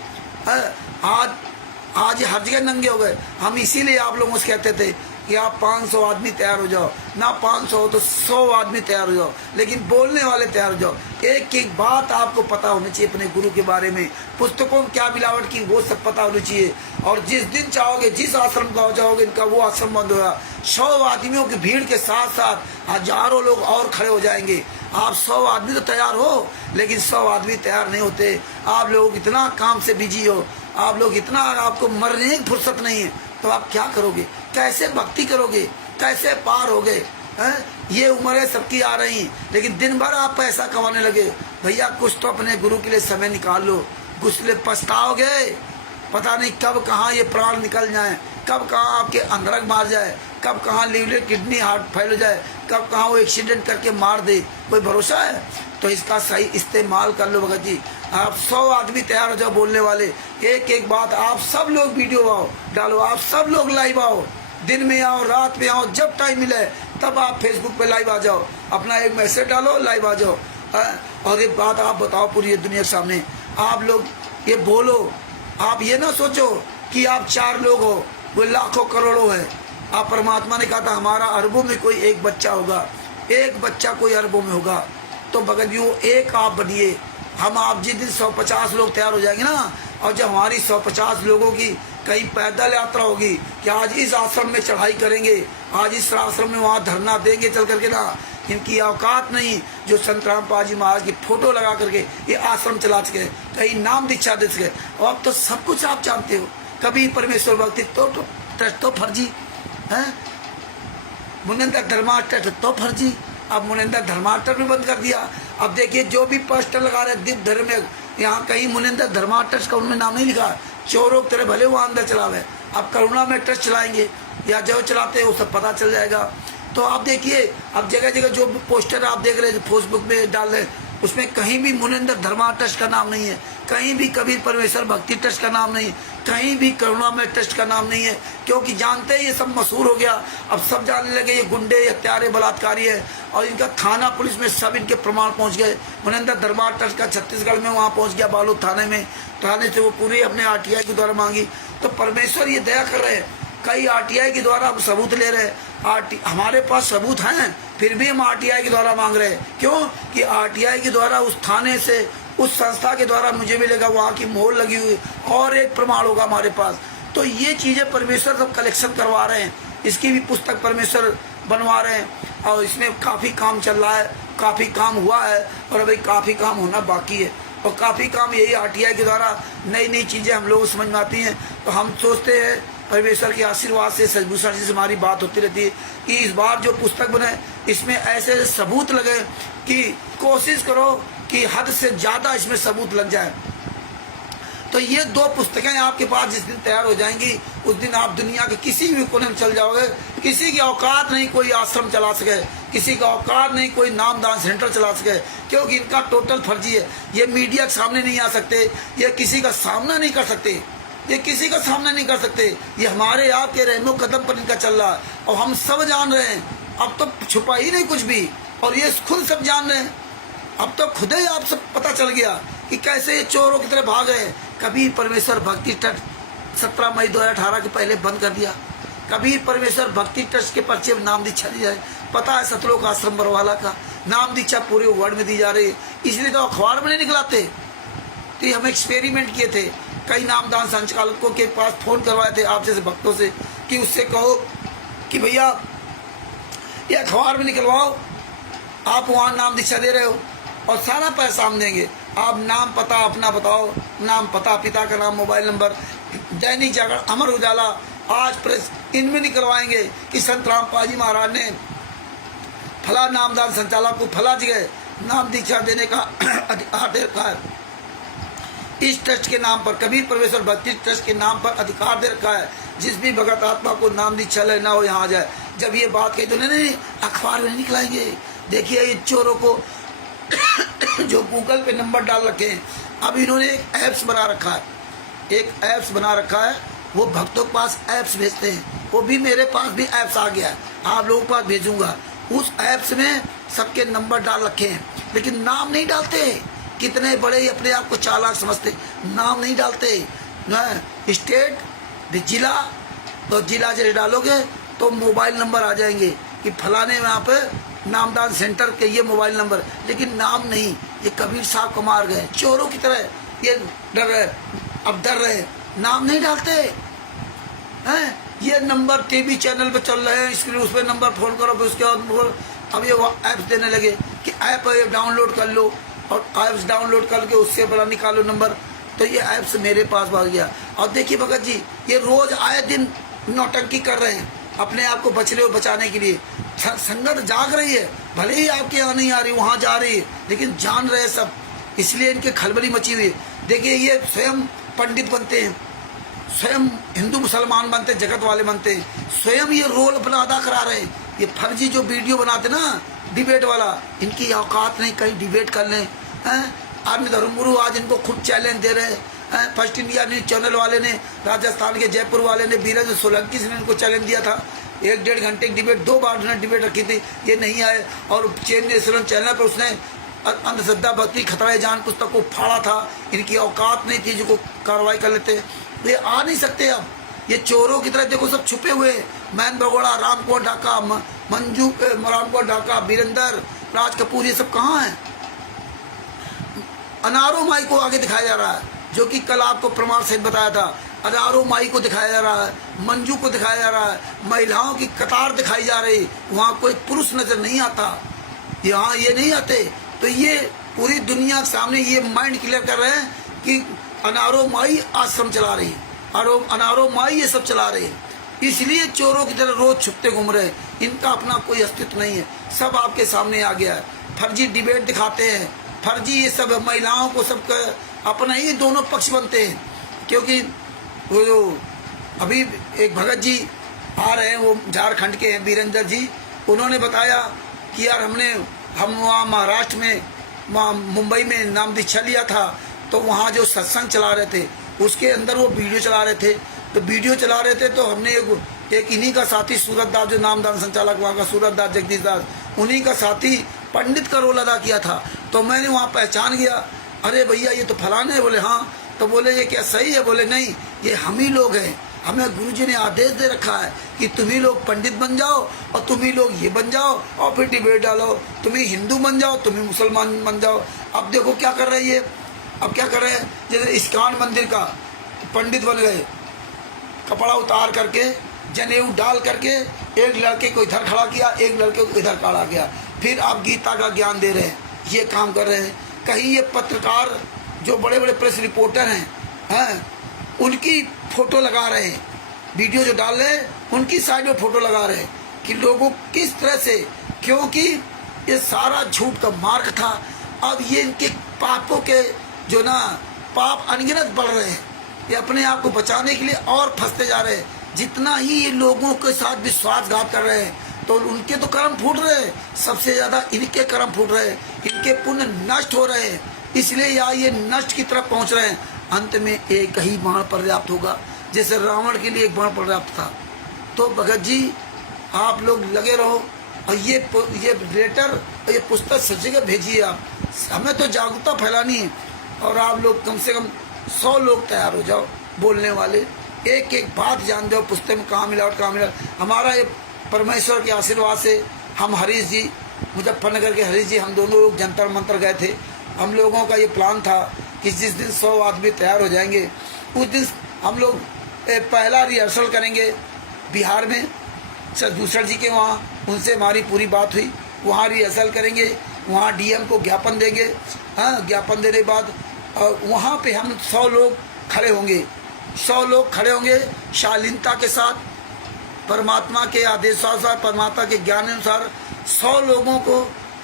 आज हर जगह नंगे हो गए। हम इसीलिए आप लोगों से कहते थे कि आप 500 आदमी तैयार हो जाओ, ना 500 हो तो 100 आदमी तैयार हो जाओ, लेकिन बोलने वाले तैयार हो जाओ। एक एक बात आपको पता होनी चाहिए अपने गुरु के बारे में, पुस्तकों में क्या मिलावट की वो सब पता होनी चाहिए। और जिस दिन चाहोगे, जिस आश्रम का हो जाओगे, इनका वो आश्रम बंद होगा। 100 आदमियों की भीड़ के साथ साथ हजारों लोग और खड़े हो जाएंगे। आप 100 आदमी तो तैयार हो, लेकिन 100 आदमी तैयार नहीं होते। आप लोग इतना काम से बिजी हो, आप लोग इतना, आपको मरने की फुर्सत नहीं है, तो आप क्या करोगे? कैसे भक्ति करोगे? कैसे पार होगे? ये उम्रें सबकी आ रही, लेकिन दिन भर आप पैसा कमाने लगे। भैया कुछ तो अपने गुरु के लिए समय निकाल लो, कुछ लिए पछताओगे। पता नहीं कब कहाँ ये प्राण निकल जाए, कब कहाँ आपके अंदरक मार जाए, कब कहाँ लीवर किडनी हार्ट फेल हो जाए, कब कहाँ वो एक्सीडेंट करके मार दे, कोई भरोसा है? तो इसका सही इस्तेमाल कर लो भगत जी। आप 100 आदमी तैयार हो जाओ बोलने वाले। एक एक बात आप सब लोग वीडियो आओ डालो, आप सब लोग लाइव आओ, दिन में आओ, रात में आओ, जब टाइम मिले तब आप फेसबुक पे लाइव आ जाओ, अपना एक मैसेज डालो, लाइव आ जाओ। और एक बात आप बताओ पूरी दुनिया के सामने, आप लोग ये बोलो। आप ये ना सोचो कि आप 4 लोग हो, वो लाखों करोड़ों है। आप, परमात्मा ने कहा था हमारा अरबों में कोई एक बच्चा होगा, एक बच्चा कोई अरबों में होगा। तो भगत जी वो एक आप बनिए। हम आप जिस दिन 150 लोग तैयार हो जाएंगे ना, और जब हमारी 150 लोगों की कहीं पैदल यात्रा होगी कि आज इस आश्रम में चढ़ाई करेंगे, आज इस आश्रम में वहाँ धरना देंगे चल करके ना, इनकी औकात नहीं जो संत रामपाल जी महाराज की फोटो लगा करके ये आश्रम चला सके, कहीं नाम दीक्षा दे सके। और अब तो सब कुछ आप जानते हो। कभी परमेश्वर भक्ति तो फर्जी है, मुनिंदर धर्माष्टक तो फर्जी, अब मुनिंदर धर्माष्टक भी बंद कर दिया। अब देखिए जो भी पोस्टर लगा रहे दिव्य धर्म में, यहाँ कहीं मुनिंदर धर्माष्टक का उनमें नाम नहीं लिखा। चोरों तेरे भले वो अंदर चलावे, अब करुणा में ट्रस्ट चलाएंगे या जो चलाते हैं वो सब पता चल जाएगा। तो आप देखिए अब जगह जगह जो पोस्टर आप देख रहे हैं फेसबुक में डाल रहे, उसमें कहीं भी मुनिंदर धर्मा ट्रस्ट का नाम नहीं है, कहीं भी कबीर परमेश्वर भक्ति ट्रस्ट का नाम नहीं, कहीं भी करुणा में ट्रस्ट का नाम नहीं है। क्योंकि जानते हैं ये सब मशहूर हो गया, अब सब जानने लगे ये गुंडे, हत्यारे, बलात्कारी है। और इनका थाना पुलिस में सब इनके प्रमाण पहुंच गए। मुनिंदर धर्मा ट्रस्ट का छत्तीसगढ़ में वहाँ पहुँच गया, बालोद थाने में, थाने से वो पूरी अपने RTI के द्वारा मांगी। तो परमेश्वर ये दया कर रहे हैं, कई RTI के द्वारा हम सबूत ले रहे हैं। हमारे पास सबूत हैं, फिर भी हम RTI के द्वारा मांग रहे हैं। क्यों कि RTI के द्वारा उस थाने से, उस संस्था के द्वारा मुझे मिलेगा, वहाँ की मोहर लगी हुई और एक प्रमाण होगा हमारे पास। तो ये चीज़ें परमेश्वर सब कलेक्शन करवा रहे हैं। इसकी भी पुस्तक परमेश्वर बनवा रहे हैं और इसमें काफ़ी काम चल रहा है, काफ़ी काम हुआ है और अभी काफ़ी काम होना बाकी है। और काफ़ी काम यही RTI के द्वारा नई नई चीज़ें हम लोग समझ में आती हैं। तो हम सोचते हैं परमेश्वर के आशीर्वाद से, सजभूषण जी से हमारी बात होती रहती है कि इस बार जो पुस्तक बने इसमें ऐसे सबूत लगे कि कोशिश करो कि हद से ज़्यादा इसमें सबूत लग जाए। तो ये 2 पुस्तकें आपके पास जिस दिन तैयार हो जाएंगी, उस दिन आप दुनिया के किसी भी कोने में चल जाओगे। किसी की औकात नहीं कोई आश्रम चला सके, किसी का औकात नहीं कोई नामदान सेंटर चला सके, क्योंकि इनका टोटल फर्जी है। ये मीडिया के सामने नहीं आ सकते, ये किसी का सामना नहीं कर सकते, ये किसी का सामना नहीं कर सकते। ये हमारे आपके रहमो कदम पर इनका चल रहा है और हम सब जान रहे हैं। अब तो छुपा ही नहीं कुछ भी, और ये खुद सब जान रहे हैं। अब तो खुद ही आप सब पता चल गया कि कैसे ये चोरों की तरह भाग रहे हैं। कबीर परमेश्वर भक्ति ट्रस्ट 17 मई 2018 के पहले बंद कर दिया। कबीर परमेश्वर भक्ति ट्रस्ट के पर्चे में नाम दीक्षा दी जाए, पता है सतलोक आश्रम बरवाला का नाम दीक्षा पूरे वर्ल्ड में दी जा रही है, इसलिए तो अखबार में नहीं निकलाते। तो ये हम एक्सपेरिमेंट किए थे, कई नामदान संचालकों के पास फ़ोन करवाए थे आप जैसे भक्तों से कि उससे कहो कि भैया ये अखबार में निकलवाओ, आप वहाँ नाम दीक्षा दे रहे हो और सारा पैसा हम देंगे। आप नाम पता अपना बताओ, नाम पता, पिता का नाम, मोबाइल नंबर। दैनिक जागरण, अमर उजाला, आज प्रेस, इनमें निकलवाएंगे कि संत रामपाल जी महाराज ने फला नामदान संचालक को फला जगह नाम दीक्षा देने का अधिकार दे रखा है, इस ट्रस्ट के नाम पर, कबीर परमेश्वर भक्ति ट्रस्ट के नाम पर अधिकार दे रखा है। जिस भी भगत आत्मा को नाम दीक्षा लेना हो यहाँ आ जाए। जब ये बात कही तो नहीं अखबार में निकलाएंगे। देखिए ये चोरों को जो गूगल पे नंबर डाल रखे हैं, अब इन्होंने एक ऐप्स बना रखा है, एक ऐप्स बना रखा है, वो भक्तों के पास ऐप्स भेजते हैं। वो भी मेरे पास भी ऐप्स आ गया है, आप लोगों के पास भेजूंगा। उस ऐप्स में सबके नंबर डाल रखे हैं, लेकिन नाम नहीं डालते। कितने बड़े अपने आप को चालाक समझते, नाम नहीं डालते। स्टेट, जिला, तो जिला जैसे डालोगे तो मोबाइल नंबर आ जाएंगे कि फलाने यहाँ पे नामदान सेंटर के ये मोबाइल नंबर, लेकिन नाम नहीं। ये कबीर साहब को मार गए चोरों की तरह, ये डर रहे, अब डर रहे, नाम नहीं डालते हैं। ये नंबर टीवी चैनल पे चल रहे हैं, इसके लिए उस पर नंबर फ़ोन करो, फिर उसके बाद अब ये ऐप्स देने लगे कि ऐप डाउनलोड कर लो, और ऐप्स डाउनलोड करके उससे बड़ा निकालो नंबर। तो ये ऐप्स मेरे पास भाग गया। और देखिए भगत जी, ये रोज आए दिन नौटंकी कर रहे हैं अपने आप को बचाने के लिए। संगत जाग रही है, भले ही आपके यहाँ नहीं आ रही, वहाँ जा रही है, लेकिन जान रहे सब, इसलिए इनके खलबली मची हुई है। देखिए ये स्वयं पंडित बनते हैं, स्वयं हिंदू मुसलमान बनते, जगत वाले बनते हैं, स्वयं ये रोल अपना अदा करा रहे हैं। ये फर्जी जो वीडियो बनाते ना डिबेट वाला, इनकी औकात नहीं कहीं डिबेट कर लें। अन्य धर्मगुरु आज इनको खुद चैलेंज दे रहे हैं। फर्स्ट इंडिया न्यूज चैनल वाले ने, राजस्थान के जयपुर वाले ने, बीरेंद्र सोलंकी ने इनको चैलेंज दिया था। 1-1.5 घंटे की डिबेट, 2 बार उसने डिबेट रखी थी, ये नहीं आए। और चैनल पर उसने अंधश्रद्धा भक्ति खतरा जान पुस्तक को फाड़ा था। इनकी औकात नहीं थी जो कार्रवाई कर लेते, ये आ नहीं सकते। अब ये चोरों की तरह देखो सब छुपे हुए, मैन बगोड़ा, रामकोट ढाका, मंजू रामकोट ढाका, बीरेंद्र, राज कपूर, ये सब कहाँ हैं? अनारो माई को आगे दिखाया जा रहा है, जो कि कल आपको प्रमाण सहित बताया था। अनारो माई को दिखाया जा रहा है, मंजू को दिखाया जा रहा है, महिलाओं की कतार दिखाई जा रही, वहाँ कोई पुरुष नजर नहीं आता, यहाँ ये नहीं आते। तो ये पूरी दुनिया के सामने ये माइंड क्लियर कर रहे हैं कि अनारो माई आश्रम चला रही है, अनारो माई ये सब चला रहे हैं। इसलिए चोरों की तरह रोज छुपते घूम रहे हैं, इनका अपना कोई अस्तित्व नहीं है, सब आपके सामने आ गया है। फर्जी डिबेट दिखाते हैं, फर्जी ये सब महिलाओं को सब अपना ही दोनों पक्ष बनते हैं। क्योंकि वो जो अभी एक भगत जी आ रहे हैं, वो झारखंड के हैं, बीरेंद्र जी, उन्होंने बताया कि यार हम वहाँ महाराष्ट्र में, वहाँ मुंबई में नाम दीक्षा लिया था, तो वहाँ जो सत्संग चला रहे थे उसके अंदर वो वीडियो चला रहे थे। तो वीडियो चला रहे थे तो हमने एक इन्हीं का साथी सूरत दास, जो नामदान संचालक वहाँ का सूरत दास, जगदीश दास, उन्हीं का साथी पंडित का रोल अदा किया था। तो मैंने वहाँ पहचान गया, अरे भैया ये तो फलाने है। बोले हाँ। तो बोले ये क्या सही है? बोले नहीं, ये हम ही लोग हैं, हमें गुरुजी ने आदेश दे रखा है कि तुम ही लोग पंडित बन जाओ और तुम ही लोग ये बन जाओ और फिर डिबेट डालो, तुम ही हिंदू बन जाओ, तुम ही मुसलमान बन जाओ। अब देखो क्या कर रहे हैं ये, अब क्या कर रहे हैं, जैसे इस्कॉन मंदिर का पंडित बन गए, कपड़ा उतार करके, जनेऊ डाल करके, एक लड़के को इधर खड़ा किया, एक लड़के को इधर खड़ा किया, फिर आप गीता का ज्ञान दे रहे हैं, ये काम कर रहे हैं। कहीं ये पत्रकार जो बड़े बड़े प्रेस रिपोर्टर हैं, उनकी फोटो लगा रहे हैं, वीडियो जो डाल रहे हैं उनकी साइड में फोटो लगा रहे हैं कि लोगों किस तरह से, क्योंकि ये सारा झूठ का मार्ग था। अब ये इनके पापों के जो ना पाप अनगिनत बढ़ रहे हैं, ये अपने आप को बचाने के लिए और फंसते जा रहे हैं। जितना ही ये लोगों के साथ विश्वासघात कर रहे हैं तो उनके तो कर्म फूट रहे हैं, सबसे ज़्यादा इनके कर्म फूट रहे हैं, इनके पुण्य नष्ट हो रहे हैं, इसलिए यहाँ ये नष्ट की तरफ पहुँच रहे हैं। अंत में एक ही बाण पर्याप्त होगा, जैसे रावण के लिए एक बाण पर्याप्त था। तो भगत जी आप लोग लगे रहो और ये लेटर और ये पुस्तक सच जगह भेजिए आप, हमें तो जागरूकता फैलानी है। और आप लोग कम से कम 100 लोग तैयार हो जाओ बोलने वाले, एक एक बात जान जाओ पुस्तक में कहाँ मिला और कहाँ मिला। हमारा ये परमेश्वर के आशीर्वाद से हम हरीश जी, मुजफ्फरनगर के हरीश जी, हम दोनों लोग जंतर मंतर गए थे। हम लोगों का ये प्लान था कि जिस दिन 100 आदमी तैयार हो जाएंगे उस दिन हम लोग पहला रिहर्सल करेंगे बिहार में, सदभूषण जी के वहाँ, उनसे हमारी पूरी बात हुई, वहाँ रिहर्सल करेंगे, वहाँ डीएम को ज्ञापन देंगे। हाँ, ज्ञापन देने के बाद वहाँ पे हम 100 लोग खड़े होंगे, 100 लोग खड़े होंगे शालीनता के साथ, परमात्मा के आदेशानुसार, परमात्मा के ज्ञान अनुसार 100 लोगों को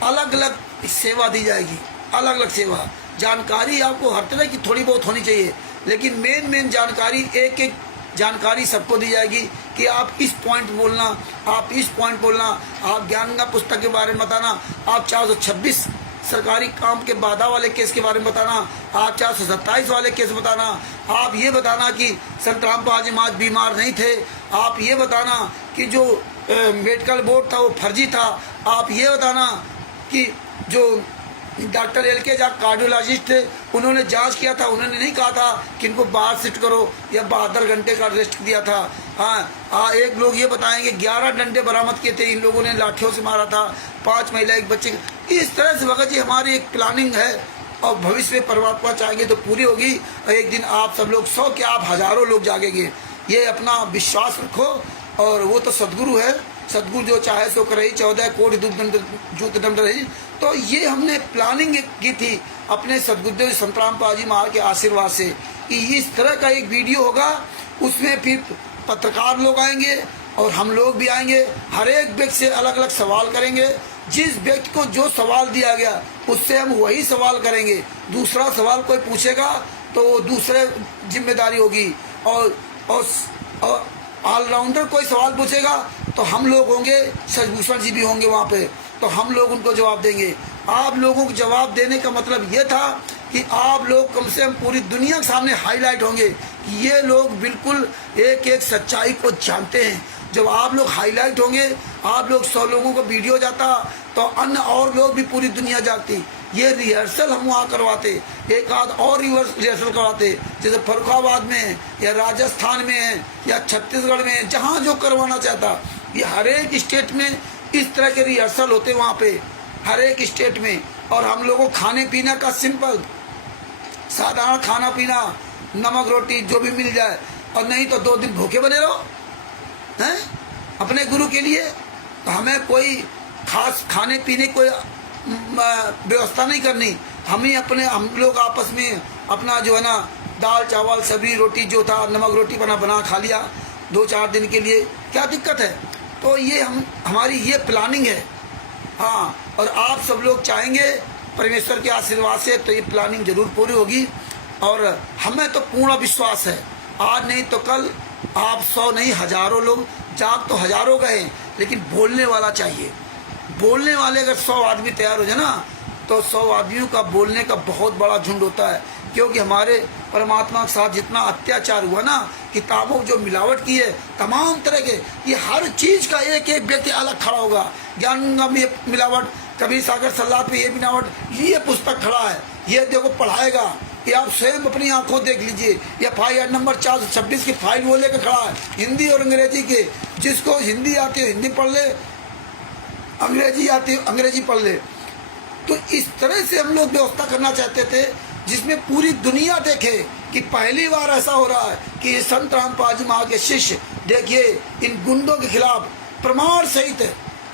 अलग अलग सेवा दी जाएगी, अलग अलग सेवा। जानकारी आपको हर तरह की थोड़ी बहुत होनी चाहिए, लेकिन मेन जानकारी, एक एक जानकारी सबको दी जाएगी कि आप इस पॉइंट बोलना, आप इस पॉइंट बोलना, आप ज्ञान का पुस्तक के बारे में बताना, आप 426 सरकारी काम के बाधा वाले केस के बारे में बताना, आप 427 वाले केस बताना, आप ये बताना कि संत रामपाल जी महाराज बीमार नहीं थे, आप ये बताना कि जो मेडिकल बोर्ड था वो फर्जी था, आप ये बताना कि जो डॉक्टर एल के झा कार्डियोलॉजिस्ट थे, उन्होंने जांच किया था, उन्होंने नहीं कहा था कि इनको बाहर शिफ्ट करो या 72 घंटे का रेस्ट दिया था। हाँ, एक लोग ये बताएंगे 11 डंडे बरामद किए थे, इन लोगों ने लाठियों से मारा था, 5 महिला एक बच्चे। इस तरह से भगत जी हमारी एक प्लानिंग है और भविष्य में परमात्मा चाहेंगे तो पूरी होगी। और एक दिन आप सब लोग 100 के आप हजारों लोग जागेंगे, ये अपना विश्वास रखो। और वो तो सदगुरु है, सदगुरु जो चाहे सो करे, 14 कोटि जूत दंड रही। तो ये हमने प्लानिंग की थी अपने सदगुरुदेव संत रामपाल जी महाराज के आशीर्वाद से कि इस तरह का एक वीडियो होगा, उसमें फिर पत्रकार लोग आएंगे और हम लोग भी आएंगे, हर एक व्यक्ति से अलग अलग सवाल करेंगे। जिस व्यक्ति को जो सवाल दिया गया उससे हम वही सवाल करेंगे, दूसरा सवाल कोई पूछेगा तो दूसरे जिम्मेदारी होगी। और ऑलराउंडर कोई सवाल पूछेगा तो हम लोग होंगे, शशिभूषण जी भी होंगे वहाँ पे, तो हम लोग उनको जवाब देंगे। आप लोगों को जवाब देने का मतलब ये था कि आप लोग कम से कम पूरी दुनिया के सामने हाईलाइट होंगे कि ये लोग बिल्कुल एक एक सच्चाई को जानते हैं। जब आप लोग हाईलाइट होंगे, आप लोग 100 लोगों को वीडियो जाता तो अन्य और लोग भी पूरी दुनिया जाती। ये रिहर्सल हम वहाँ करवाते, एक आध और रिहर्सल करवाते, जैसे फरुखाबाद में या राजस्थान में या छत्तीसगढ़ में, जहाँ जो करवाना चाहता। ये हर एक स्टेट में इस तरह के रिहर्सल होते वहाँ पे, हर एक स्टेट में। और हम लोगों को खाने पीने का सिंपल साधारण खाना पीना, नमक रोटी जो भी मिल जाए, और नहीं तो 2 दिन भूखे बने रहो हैं अपने गुरु के लिए। तो हमें कोई खास खाने पीने कोई व्यवस्था नहीं करनी, हम लोग आपस में अपना जो है ना दाल चावल सब्जी रोटी जो था, नमक रोटी बना खा लिया 2-4 दिन के लिए, क्या दिक्कत है। तो ये हमारी ये प्लानिंग है। हाँ, और आप सब लोग चाहेंगे परमेश्वर के आशीर्वाद से तो ये प्लानिंग जरूर पूरी होगी। और हमें तो पूर्ण विश्वास है, आज नहीं तो कल आप 100 नहीं हजारों लोग, जाग तो हजारों गए, लेकिन बोलने वाला चाहिए। बोलने वाले अगर 100 आदमी तैयार हो जाए ना, तो 100 आदमियों का बोलने का बहुत बड़ा झुंड होता है। क्योंकि हमारे परमात्मा के साथ जितना अत्याचार हुआ ना, किताबों जो मिलावट की है तमाम तरह के, ये हर चीज का एक एक व्यक्ति अलग खड़ा होगा। ज्ञान गंगा में मिलावट, कबीर सागर सल्लात पे ये मिलावट, ये पुस्तक खड़ा है, ये देखो पढ़ाएगा, ये आप स्वयं अपनी आंखों देख लीजिए। ये FIR नंबर 426 की फाइल वो लेकर खड़ा है, हिंदी और अंग्रेजी के। जिसको हिंदी आती है हिंदी पढ़ ले, अंग्रेजी आती है अंग्रेजी पढ़ ले। तो इस तरह से हम लोग व्यवस्था करना चाहते थे जिसमें पूरी दुनिया देखे कि पहली बार ऐसा हो रहा है कि संत रामपाल जी महाराज के शिष्य, देखिए इन गुंडों के खिलाफ प्रमाण सहित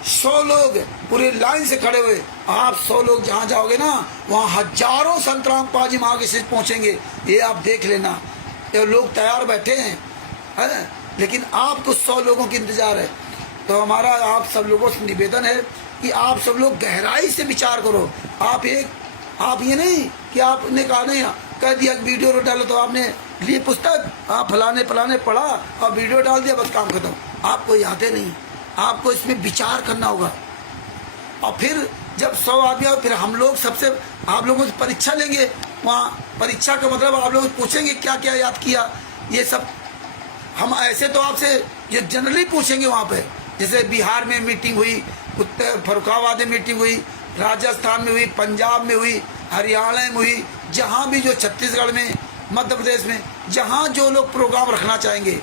100 लोग पूरे लाइन से खड़े हुए। आप 100 लोग जहाँ जाओगे ना, वहाँ हजारों संत रामपाल जी महाराज के शिष्य पहुँचेंगे, ये आप देख लेना। ये लोग तैयार बैठे हैं, है? लेकिन आपको 100 लोगों की इंतजार है। तो हमारा आप सब लोगों से निवेदन है कि आप सब लोग गहराई से विचार करो। आप ये नहीं कि आपने कहा नहीं कह दिया वीडियो डालो तो आपने लिए पुस्तक, आप फलाने पढ़ा और वीडियो डाल दिया, बस काम खत्म। आपको यादें नहीं, आपको इसमें विचार करना होगा। और फिर जब 100 आदमी आओ, फिर हम लोग सबसे आप लोगों से परीक्षा लेंगे। वहाँ परीक्षा का मतलब आप लोग पूछेंगे क्या क्या याद किया, ये सब हम ऐसे तो आपसे ये जनरली पूछेंगे। वहाँ पे जैसे बिहार में मीटिंग हुई, उत्तर फरुखाबाद में मीटिंग हुई, राजस्थान में हुई, पंजाब में हुई, हरियाणा में हुई, जहाँ भी जो छत्तीसगढ़ में, मध्य प्रदेश में, जहाँ जो लोग प्रोग्राम रखना चाहेंगे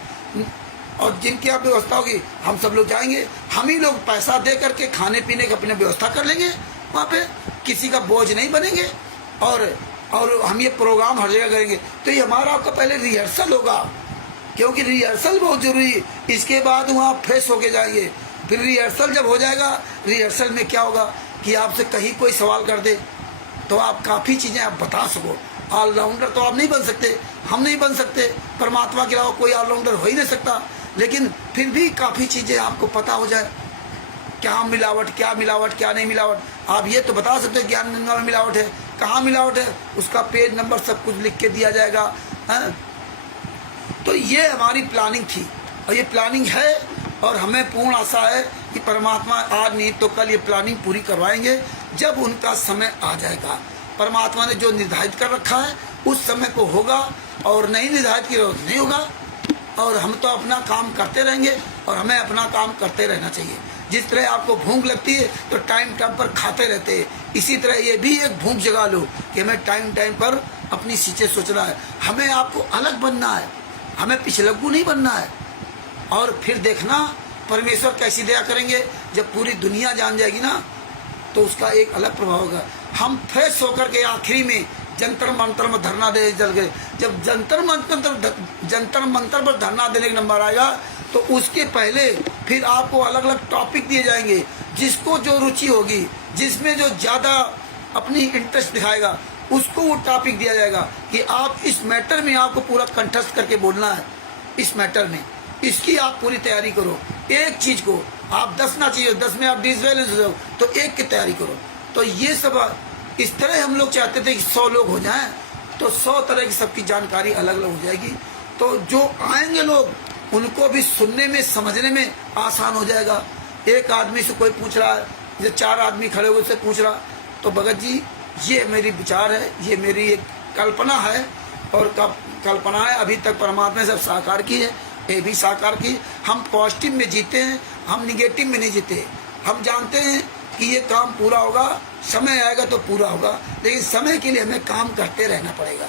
और जिनकी आप व्यवस्था होगी, हम सब लोग जाएंगे। हम ही लोग पैसा दे करके खाने पीने की अपनी व्यवस्था कर लेंगे, वहाँ पे किसी का बोझ नहीं बनेंगे। और हम ये प्रोग्राम हर जगह करेंगे। तो ये हमारा आपका पहले रिहर्सल होगा, क्योंकि रिहर्सल बहुत जरूरी है। इसके बाद वहाँ फ्रेश होके जाएंगे। फिर रिहर्सल जब हो जाएगा, रिहर्सल में क्या होगा कि आपसे कहीं कोई सवाल कर दे तो आप काफ़ी चीज़ें आप बता सको। ऑलराउंडर तो आप नहीं बन सकते, हम नहीं बन सकते, परमात्मा के अलावा कोई ऑलराउंडर हो ही नहीं सकता। लेकिन फिर भी काफ़ी चीज़ें आपको पता हो जाए, क्या मिलावट क्या नहीं मिलावट। आप ये तो बता सकते हो ज्ञान गंगा में मिलावट है, कहाँ मिलावट है, उसका पेज नंबर सब कुछ लिख के दिया जाएगा, है? तो ये हमारी प्लानिंग थी और ये प्लानिंग है। और हमें पूर्ण आशा है कि परमात्मा आज नहीं तो कल ये प्लानिंग पूरी करवाएंगे, जब उनका समय आ जाएगा। परमात्मा ने जो निर्धारित कर रखा है उस समय को होगा, और नहीं निर्धारित की जरूरत नहीं होगा। और हम तो अपना काम करते रहेंगे और हमें अपना काम करते रहना चाहिए। जिस तरह आपको भूख लगती है तो टाइम पर खाते रहते हैं, इसी तरह ये भी एक भूख जगा लो कि हमें टाइम टाइम पर अपनी चीज़ें सोचना है। हमें आपको अलग बनना है, हमें पिछलग्गू नहीं बनना है। और फिर देखना परमेश्वर कैसी दया करेंगे, जब पूरी दुनिया जान जाएगी ना तो उसका एक अलग प्रभाव होगा। हम फ्रेश होकर के आखिरी में जंतर मंतर में धरना दे चल गए। जब जंतर मंतर पर धरना देने का नंबर आएगा तो उसके पहले फिर आपको अलग अलग टॉपिक दिए जाएंगे, जिसको जो रुचि होगी, जिसमें जो ज़्यादा अपनी इंटरेस्ट दिखाएगा उसको वो टॉपिक दिया जाएगा कि आप इस मैटर में आपको पूरा कंठस्थ करके बोलना है। इस मैटर में इसकी आप पूरी तैयारी करो। एक चीज़ को आप 10 ना चाहिए, 10 में आप डिसवैल्यूज हो तो एक की तैयारी करो। तो ये सब इस तरह हम लोग चाहते थे कि 100 लोग हो जाएं तो 100 तरह की सबकी जानकारी अलग अलग हो जाएगी। तो जो आएंगे लोग उनको भी सुनने में समझने में आसान हो जाएगा। एक आदमी से कोई पूछ रहा है, जैसे 4 आदमी खड़े हुए उससे पूछ रहा, तो भगत जी ये मेरी विचार है, ये मेरी एक कल्पना है, और कल्पना है अभी तक परमात्मा ने सब साकार की है, ये भी साकार की। हम पॉजिटिव में जीते हैं, हम निगेटिव में नहीं जीते। हम जानते हैं कि ये काम पूरा होगा, समय आएगा तो पूरा होगा, लेकिन समय के लिए हमें काम करते रहना पड़ेगा।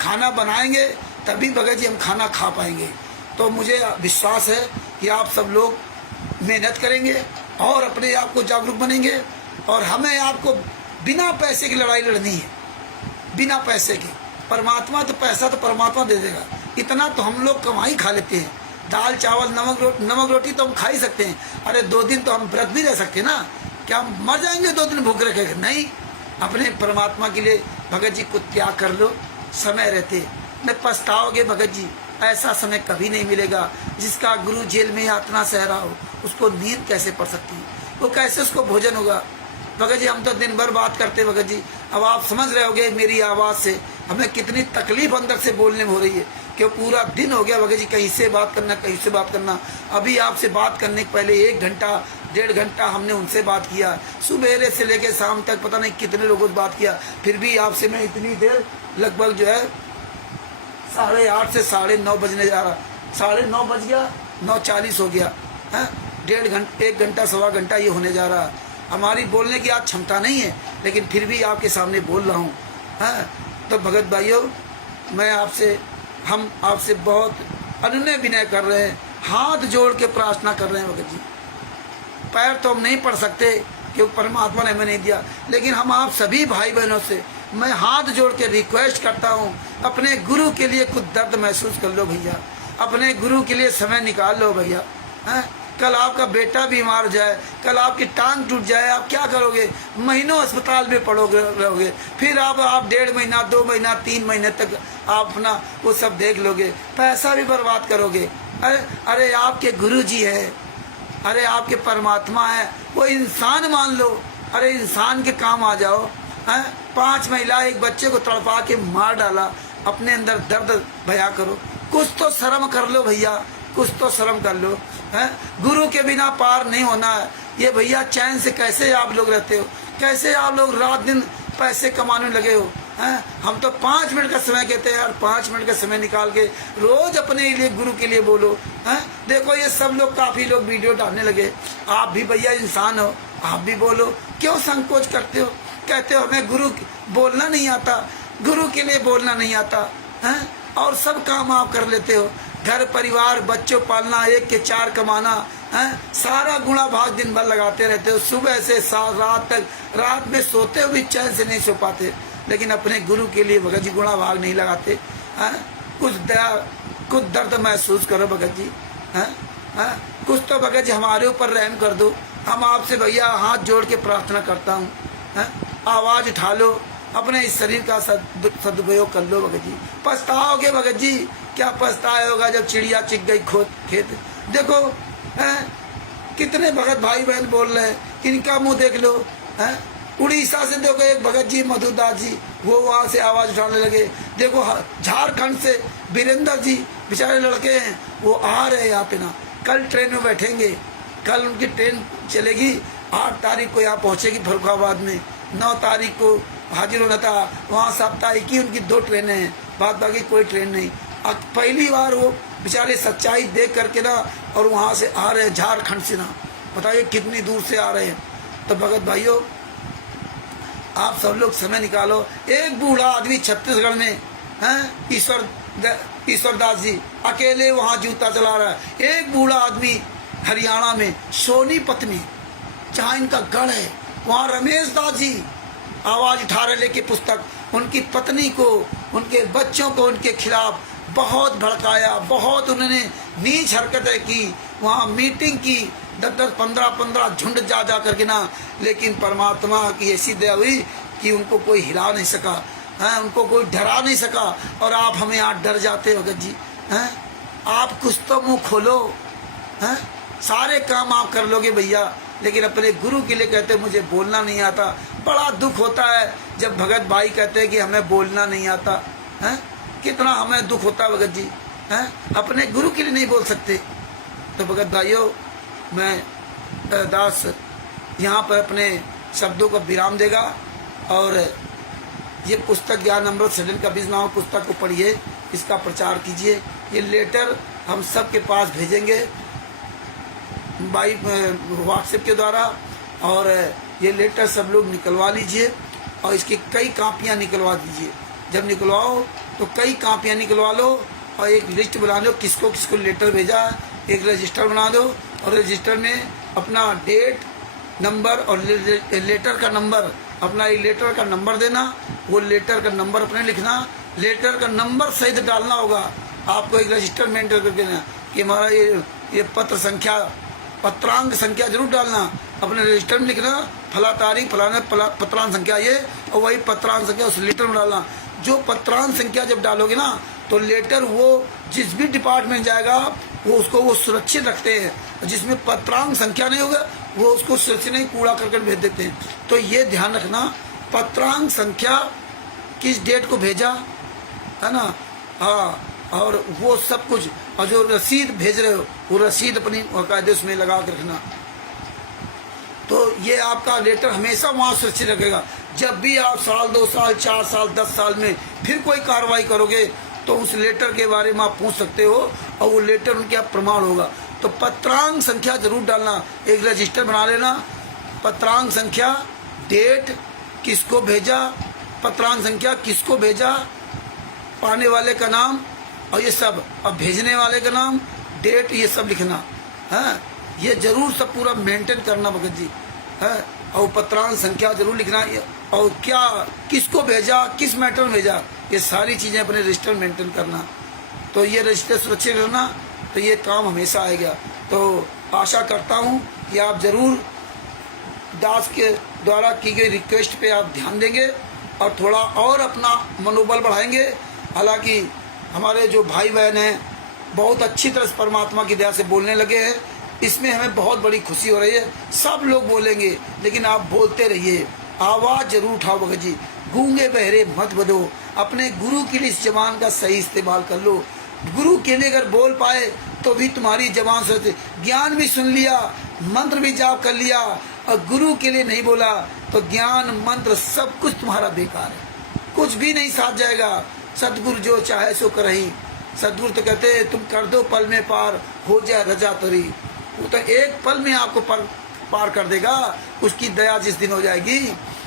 खाना बनाएंगे तभी भगत जी हम खाना खा पाएंगे। तो मुझे विश्वास है कि आप सब लोग मेहनत करेंगे और अपने आप को जागरूक बनेंगे। और हमें आपको बिना पैसे की लड़ाई लड़नी है, बिना पैसे की। परमात्मा तो पैसा तो परमात्मा दे देगा, इतना तो हम लोग कमाई खा लेते हैं। दाल चावल नमक रोटी तो हम खा ही सकते हैं। अरे 2 दिन तो हम व्रत भी रह सकते हैं ना, क्या हम मर जाएंगे 2 दिन भूख रखेंगे? नहीं, अपने परमात्मा के लिए भगत जी को त्याग कर लो समय रहते। न पछताओगे भगत जी, ऐसा समय कभी नहीं मिलेगा। जिसका गुरु जेल में यातना सह रहा हो उसको नींद कैसे पड़ सकती है, वो कैसे उसको भोजन होगा? भगत जी हम तो दिन भर बात करते भगत जी, अब आप समझ रहे होगे मेरी आवाज़ से हमें कितनी तकलीफ अंदर से बोलने में हो रही है, कि पूरा दिन हो गया भगत जी कहीं से बात करना कहीं से बात करना। अभी आपसे बात करने के पहले 1 घंटा 1.5 घंटा हमने उनसे बात किया, सुबह से लेकर शाम तक पता नहीं कितने लोगों से बात किया। फिर भी आपसे मैं इतनी देर लगभग जो है 8:30 से 9:30 बजने जा रहा, 9:30 बज गया, 9:40 हो गया है, 1 घंटा सवा घंटा ये होने जा रहा। हमारी बोलने की आज क्षमता नहीं है, लेकिन फिर भी आपके सामने बोल रहा हूँ। हाँ, तो भगत भाइयों मैं आपसे, हम आपसे बहुत अनुनय विनय कर रहे हैं, हाथ जोड़ के प्रार्थना कर रहे हैं भगत जी। पैर तो हम नहीं पढ़ सकते क्योंकि परमात्मा ने हमें नहीं दिया, लेकिन हम आप सभी भाई बहनों से मैं हाथ जोड़ के रिक्वेस्ट करता हूँ, अपने गुरु के लिए खुद दर्द महसूस कर लो भैया, अपने गुरु के लिए समय निकाल लो भैया। हैं, कल आपका बेटा बीमार हो जाए, कल आपकी टांग टूट जाए, आप क्या करोगे? महीनों अस्पताल में पड़ोगे रहोगे, फिर आप 1.5 महीना 2 महीना 3 महीने तक आप अपना वो सब देख लोगे, पैसा भी बर्बाद करोगे। अरे आपके गुरु जी है, अरे आपके परमात्मा है, वो इंसान मान लो, अरे इंसान के काम आ जाओ। हैं, 5 महिला एक बच्चे को तड़पा के मार डाला, अपने अंदर दर्द भया करो, कुछ तो शर्म कर लो भैया, कुछ तो शर्म कर लो। हैं, गुरु के बिना पार नहीं होना है ये भैया। चैन से कैसे आप लोग रहते हो, कैसे आप लोग रात दिन पैसे कमाने लगे हो? हैं, हम तो 5 मिनट का समय कहते हैं यार, 5 मिनट का समय निकाल के रोज अपने लिए गुरु के लिए बोलो। हैं, देखो ये सब लोग काफ़ी लोग वीडियो डालने लगे, आप भी भैया इंसान हो, आप भी बोलो। क्यों संकोच करते हो? कहते हो हमें गुरु बोलना नहीं आता, गुरु के लिए बोलना नहीं आता। हैं, और सब काम आप कर लेते हो, घर परिवार बच्चों पालना, 1 के 4 कमाना, हैं, सारा गुणा भाग दिन भर लगाते रहते हो, सुबह से रात तक, रात में सोते हुए चैन से नहीं सो पाते, लेकिन अपने गुरु के लिए भगत जी गुणा भाग नहीं लगाते। हैं, कुछ दया कुछ दर्द महसूस करो भगत जी। हैं, कुछ तो भगत जी हमारे ऊपर रहम कर दो। हम आपसे भैया हाथ जोड़ के प्रार्थना करता हूँ, आवाज़ उठा लो, अपने इस शरीर का सदुपयोग कर लो भगत जी। पछताओगे भगत जी, क्या पछताए होगा जब चिड़िया चिग गई खेत। देखो कितने भगत भाई बहन बोल रहे हैं, इनका मुंह देख लो। उड़ीसा से देखो एक भगत जी मधुदास जी, वो वहाँ से आवाज़ उठाने लगे। देखो झारखंड से वीरेंद्र जी बेचारे लड़के हैं, वो आ रहे हैं यहाँ पे ना, कल ट्रेन में बैठेंगे, कल उनकी ट्रेन चलेगी, 8 तारीख को यहाँ पहुँचेगी फर्रुखाबाद में, 9 तारीख को हाजिर होना था, वहाँ साप्ताहिक की उनकी 2 ट्रेनें हैं, बाद बाकी कोई ट्रेन नहीं। अब पहली बार वो बेचारे सच्चाई देख करके ना, और वहाँ से आ रहे हैं झारखंड से ना, बताइए कितनी दूर से आ रहे हैं। तो भगत भाइयों आप सब लोग समय निकालो। एक बूढ़ा आदमी छत्तीसगढ़ में हैं, ईश्वरदास जी अकेले वहाँ जूता चला रहा है। एक बूढ़ा आदमी हरियाणा में सोनीपत में जहाँ इनका गढ़ है, वहाँ रमेश दास जी आवाज उठा रहे लेके पुस्तक, उनकी पत्नी को, उनके बच्चों को उनके खिलाफ बहुत भड़काया, बहुत उन्होंने नीच हरकतें की, वहाँ मीटिंग की 10-10, 15-15 झुंड जा जा करके ना। लेकिन परमात्मा की ऐसी दया हुई कि उनको कोई हिला नहीं सका, हैं, उनको कोई डरा नहीं सका। और आप हमें यहाँ डर जाते हो भगत जी, हैं? आप कुछ तो मुँह खोलो, हैं? सारे काम आप कर लोगे भैया, लेकिन अपने गुरु के लिए कहते मुझे बोलना नहीं आता। बड़ा दुख होता है जब भगत भाई कहते हैं कि हमें बोलना नहीं आता, हैं? कितना हमें दुख होता है भगत जी, हैं? अपने गुरु के लिए नहीं बोल सकते। तो भगत भाइयों, मैं दास यहाँ पर अपने शब्दों का विराम देगा। और ये पुस्तक ज्ञान अमृत सदन का बीज नाम पुस्तक को पढ़िए, इसका प्रचार कीजिए। ये लेटर हम सब के पास भेजेंगे बाई व्हाट्सएप के द्वारा, और ये लेटर सब लोग निकलवा लीजिए और इसकी कई कापियाँ निकलवा दीजिए। जब निकलवाओ तो कई कापियाँ निकलवा लो और एक लिस्ट बना लो किसको किसको लेटर भेजा, एक रजिस्टर बना दो और रजिस्टर में अपना डेट, नंबर और लेटर का नंबर, अपना एक लेटर का नंबर देना, वो लेटर का नंबर अपने लिखना, लेटर का नंबर सहित डालना होगा। आपको एक रजिस्टर में एंटर करके देना कि हमारा ये पत्र संख्या, पत्रांक संख्या जरूर डालना, अपने रजिस्टर में लिखना फला तारीख फलाना पत्रांक संख्या ये, और वही पत्रांक संख्या उस लेटर में डालना। जो पत्रांक संख्या जब डालोगे ना तो लेटर वो जिस भी डिपार्टमेंट जाएगा वो सुरक्षित रखते हैं। जिसमें पत्रांक संख्या नहीं होगा वो उसको सुरक्षित नहीं, कूड़ा करके भेज देते हैं। तो ये ध्यान रखना, पत्रांक संख्या, किस डेट को भेजा, है ना, हाँ, और वो सब कुछ। और जो रसीद भेज रहे हो वो रसीद अपनी बाकायदे उसमें लगा कर रखना। तो ये आपका लेटर हमेशा वहाँ सुरक्षित रखेगा। जब भी आप साल, 2 साल, 4 साल, 10 साल में फिर कोई कार्रवाई करोगे तो उस लेटर के बारे में आप पूछ सकते हो और वो लेटर उनके आप प्रमाण होगा। तो पत्रांक संख्या जरूर डालना, एक रजिस्टर बना लेना, पत्रांक संख्या, डेट, किसको भेजा, पत्रांक संख्या, किसको भेजा, पाने वाले का नाम और ये सब, अब भेजने वाले का नाम, डेट, ये सब लिखना है। ये जरूर सब पूरा मेंटेन करना भगत जी, है। और पत्रांक संख्या जरूर लिखना, और क्या किसको भेजा, किस मैटर में भेजा, ये सारी चीज़ें अपने रजिस्टर मेंटेन करना। तो ये रजिस्टर सुरक्षित रहना, तो ये काम हमेशा आएगा। तो आशा करता हूँ कि आप जरूर दास के द्वारा की गई रिक्वेस्ट पे आप ध्यान देंगे और थोड़ा और अपना मनोबल बढ़ाएंगे। हालांकि हमारे जो भाई बहन हैं बहुत अच्छी तरह से परमात्मा की दया से बोलने लगे हैं, इसमें हमें बहुत बड़ी खुशी हो रही है। सब लोग बोलेंगे लेकिन आप बोलते रहिए, आवाज़ जरूर उठाओ भगत जी, गूंगे बहरे मत बनो। अपने गुरु के लिए इस जबान का सही इस्तेमाल कर लो। गुरु के लिए अगर बोल पाए तो भी तुम्हारी जबान से ज्ञान भी सुन लिया, मंत्र भी जाप कर लिया, और गुरु के लिए नहीं बोला तो ज्ञान मंत्र सब कुछ तुम्हारा बेकार है, कुछ भी नहीं साथ जाएगा। सतगुरु जो चाहे सो करही, सतगुरु तो कहते हैं तुम कर दो पल में पार, हो जाए रजा तरी। वो तो एक पल में आपको पार कर देगा। उसकी दया जिस दिन हो जाएगी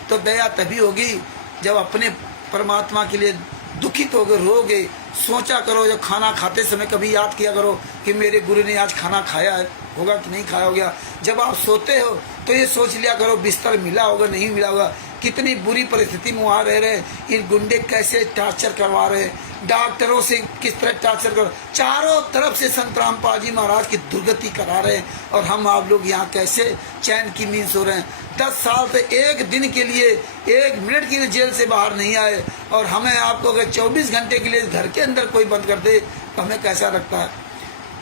तो दया तभी होगी जब अपने परमात्मा के लिए दुखित होगे, रोगे। सोचा करो, जब खाना खाते समय कभी याद किया करो कि मेरे गुरु ने आज खाना खाया होगा कि नहीं खाया होगा। जब आप सोते हो तो ये सोच लिया करो बिस्तर मिला होगा नहीं मिला होगा, कितनी बुरी परिस्थिति में वहाँ रह रहे हैं, इन गुंडे कैसे टार्चर करवा रहे हैं, डॉक्टरों से किस तरह टार्चर कर, चारों तरफ से संत रामपाल जी महाराज की दुर्गति करा रहे हैं, और हम आप लोग यहाँ कैसे चैन की नींद सो रहे हैं। 10 साल से एक दिन के लिए, 1 मिनट के लिए जेल से बाहर नहीं आए, और हमें आपको अगर 24 घंटे के लिए घर के अंदर कोई बंद कर दे तो हमें कैसा लगता है।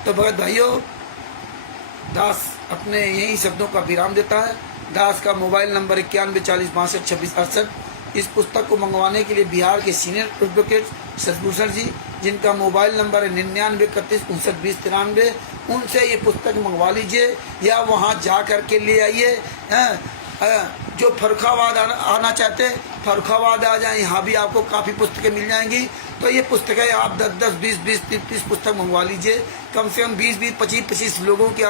तो भगत भाइयों, दास अपने यही शब्दों का विराम देता है। दास का मोबाइल नंबर 91 40 62 26 68। इस पुस्तक को मंगवाने के लिए बिहार के सीनियर एडवोकेट सतभूषण जी, जिनका मोबाइल नंबर है 99 31 59 20 93, उनसे ये पुस्तक मंगवा लीजिए या वहाँ जा कर के ले आइए। जो फर्रुखाबाद आना चाहते हैं फर्रुखाबाद आ जाएं, यहाँ भी आपको काफ़ी पुस्तकें मिल जाएंगी। तो ये पुस्तकें आप 10-10, 20-20, 30-30 पुस्तक मंगवा लीजिए। कम से कम 20-20, 25-25 लोगों के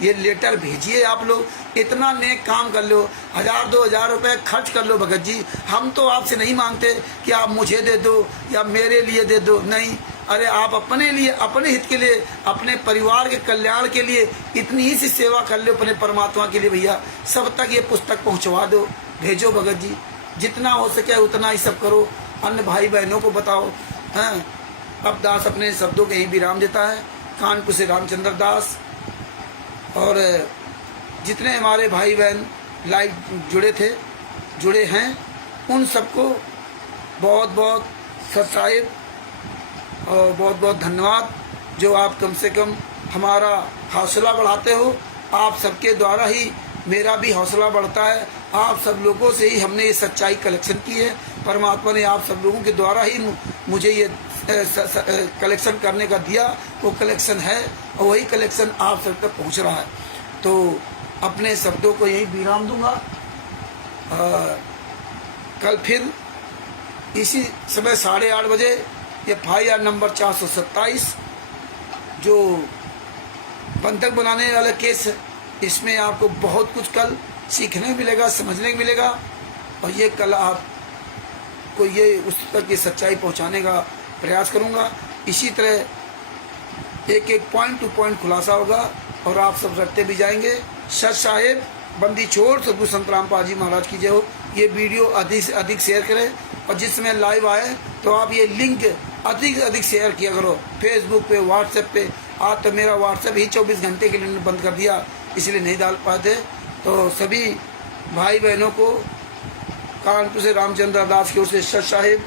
ये लेटर भेजिए। आप लोग इतना नेक काम कर लो, 1000-2000 रुपये खर्च कर लो भगत जी। हम तो आपसे नहीं मांगते कि आप मुझे दे दो या मेरे लिए दे दो, नहीं। अरे आप अपने लिए, अपने हित के लिए, अपने परिवार के कल्याण के लिए इतनी ही सी सेवा कर लो अपने परमात्मा के लिए भैया। सब तक ये पुस्तक पहुँचवा दो, भेजो भगत जी। जितना हो सके उतना ही सब करो, अन्य भाई बहनों को बताओ। हैं, अब दास अपने शब्दों के ही विराम देता है। कानपुर से रामचंद्र दास। और जितने हमारे भाई बहन लाइव जुड़े हैं, उन सबको बहुत बहुत सत साहिब और बहुत बहुत धन्यवाद, जो आप कम से कम हमारा हौसला बढ़ाते हो। आप सबके द्वारा ही मेरा भी हौसला बढ़ता है। आप सब लोगों से ही हमने ये सच्चाई कलेक्शन की है। परमात्मा ने आप सब लोगों के द्वारा ही मुझे ये कलेक्शन करने का दिया। वो कलेक्शन है और वही कलेक्शन आप सब तक पहुँच रहा है। तो अपने शब्दों को यही विराम दूंगा। कल फिर इसी समय 8:30 बजे FIR नंबर 427 जो बंधक बनाने वाला केस है, इसमें आपको बहुत कुछ कल सीखने को मिलेगा, समझने को मिलेगा। और ये कल आपको ये उस तक की सच्चाई पहुंचाने का प्रयास करूंगा। इसी तरह एक एक पॉइंट टू पॉइंट खुलासा होगा और आप सब रखते भी जाएंगे। सत साहिब, बंदी छोड़, सतगुरु संत रामपाल जी महाराज की जय हो। ये वीडियो अधिक से अधिक शेयर करें और जिस समय लाइव आए तो आप ये लिंक अधिक से अधिक शेयर किया करो, फेसबुक पे, व्हाट्सएप पे। आज तो मेरा व्हाट्सएप ही 24 घंटे के लिए बंद कर दिया, इसलिए नहीं डाल पाते। तो सभी भाई बहनों को कानपुर से रामचंद्र दास की ओर से सत साहिब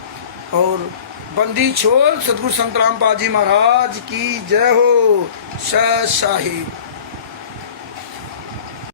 और बंदी छोड़, सतगुरु संत रामपाल जी महाराज की जय हो। सत साहिब।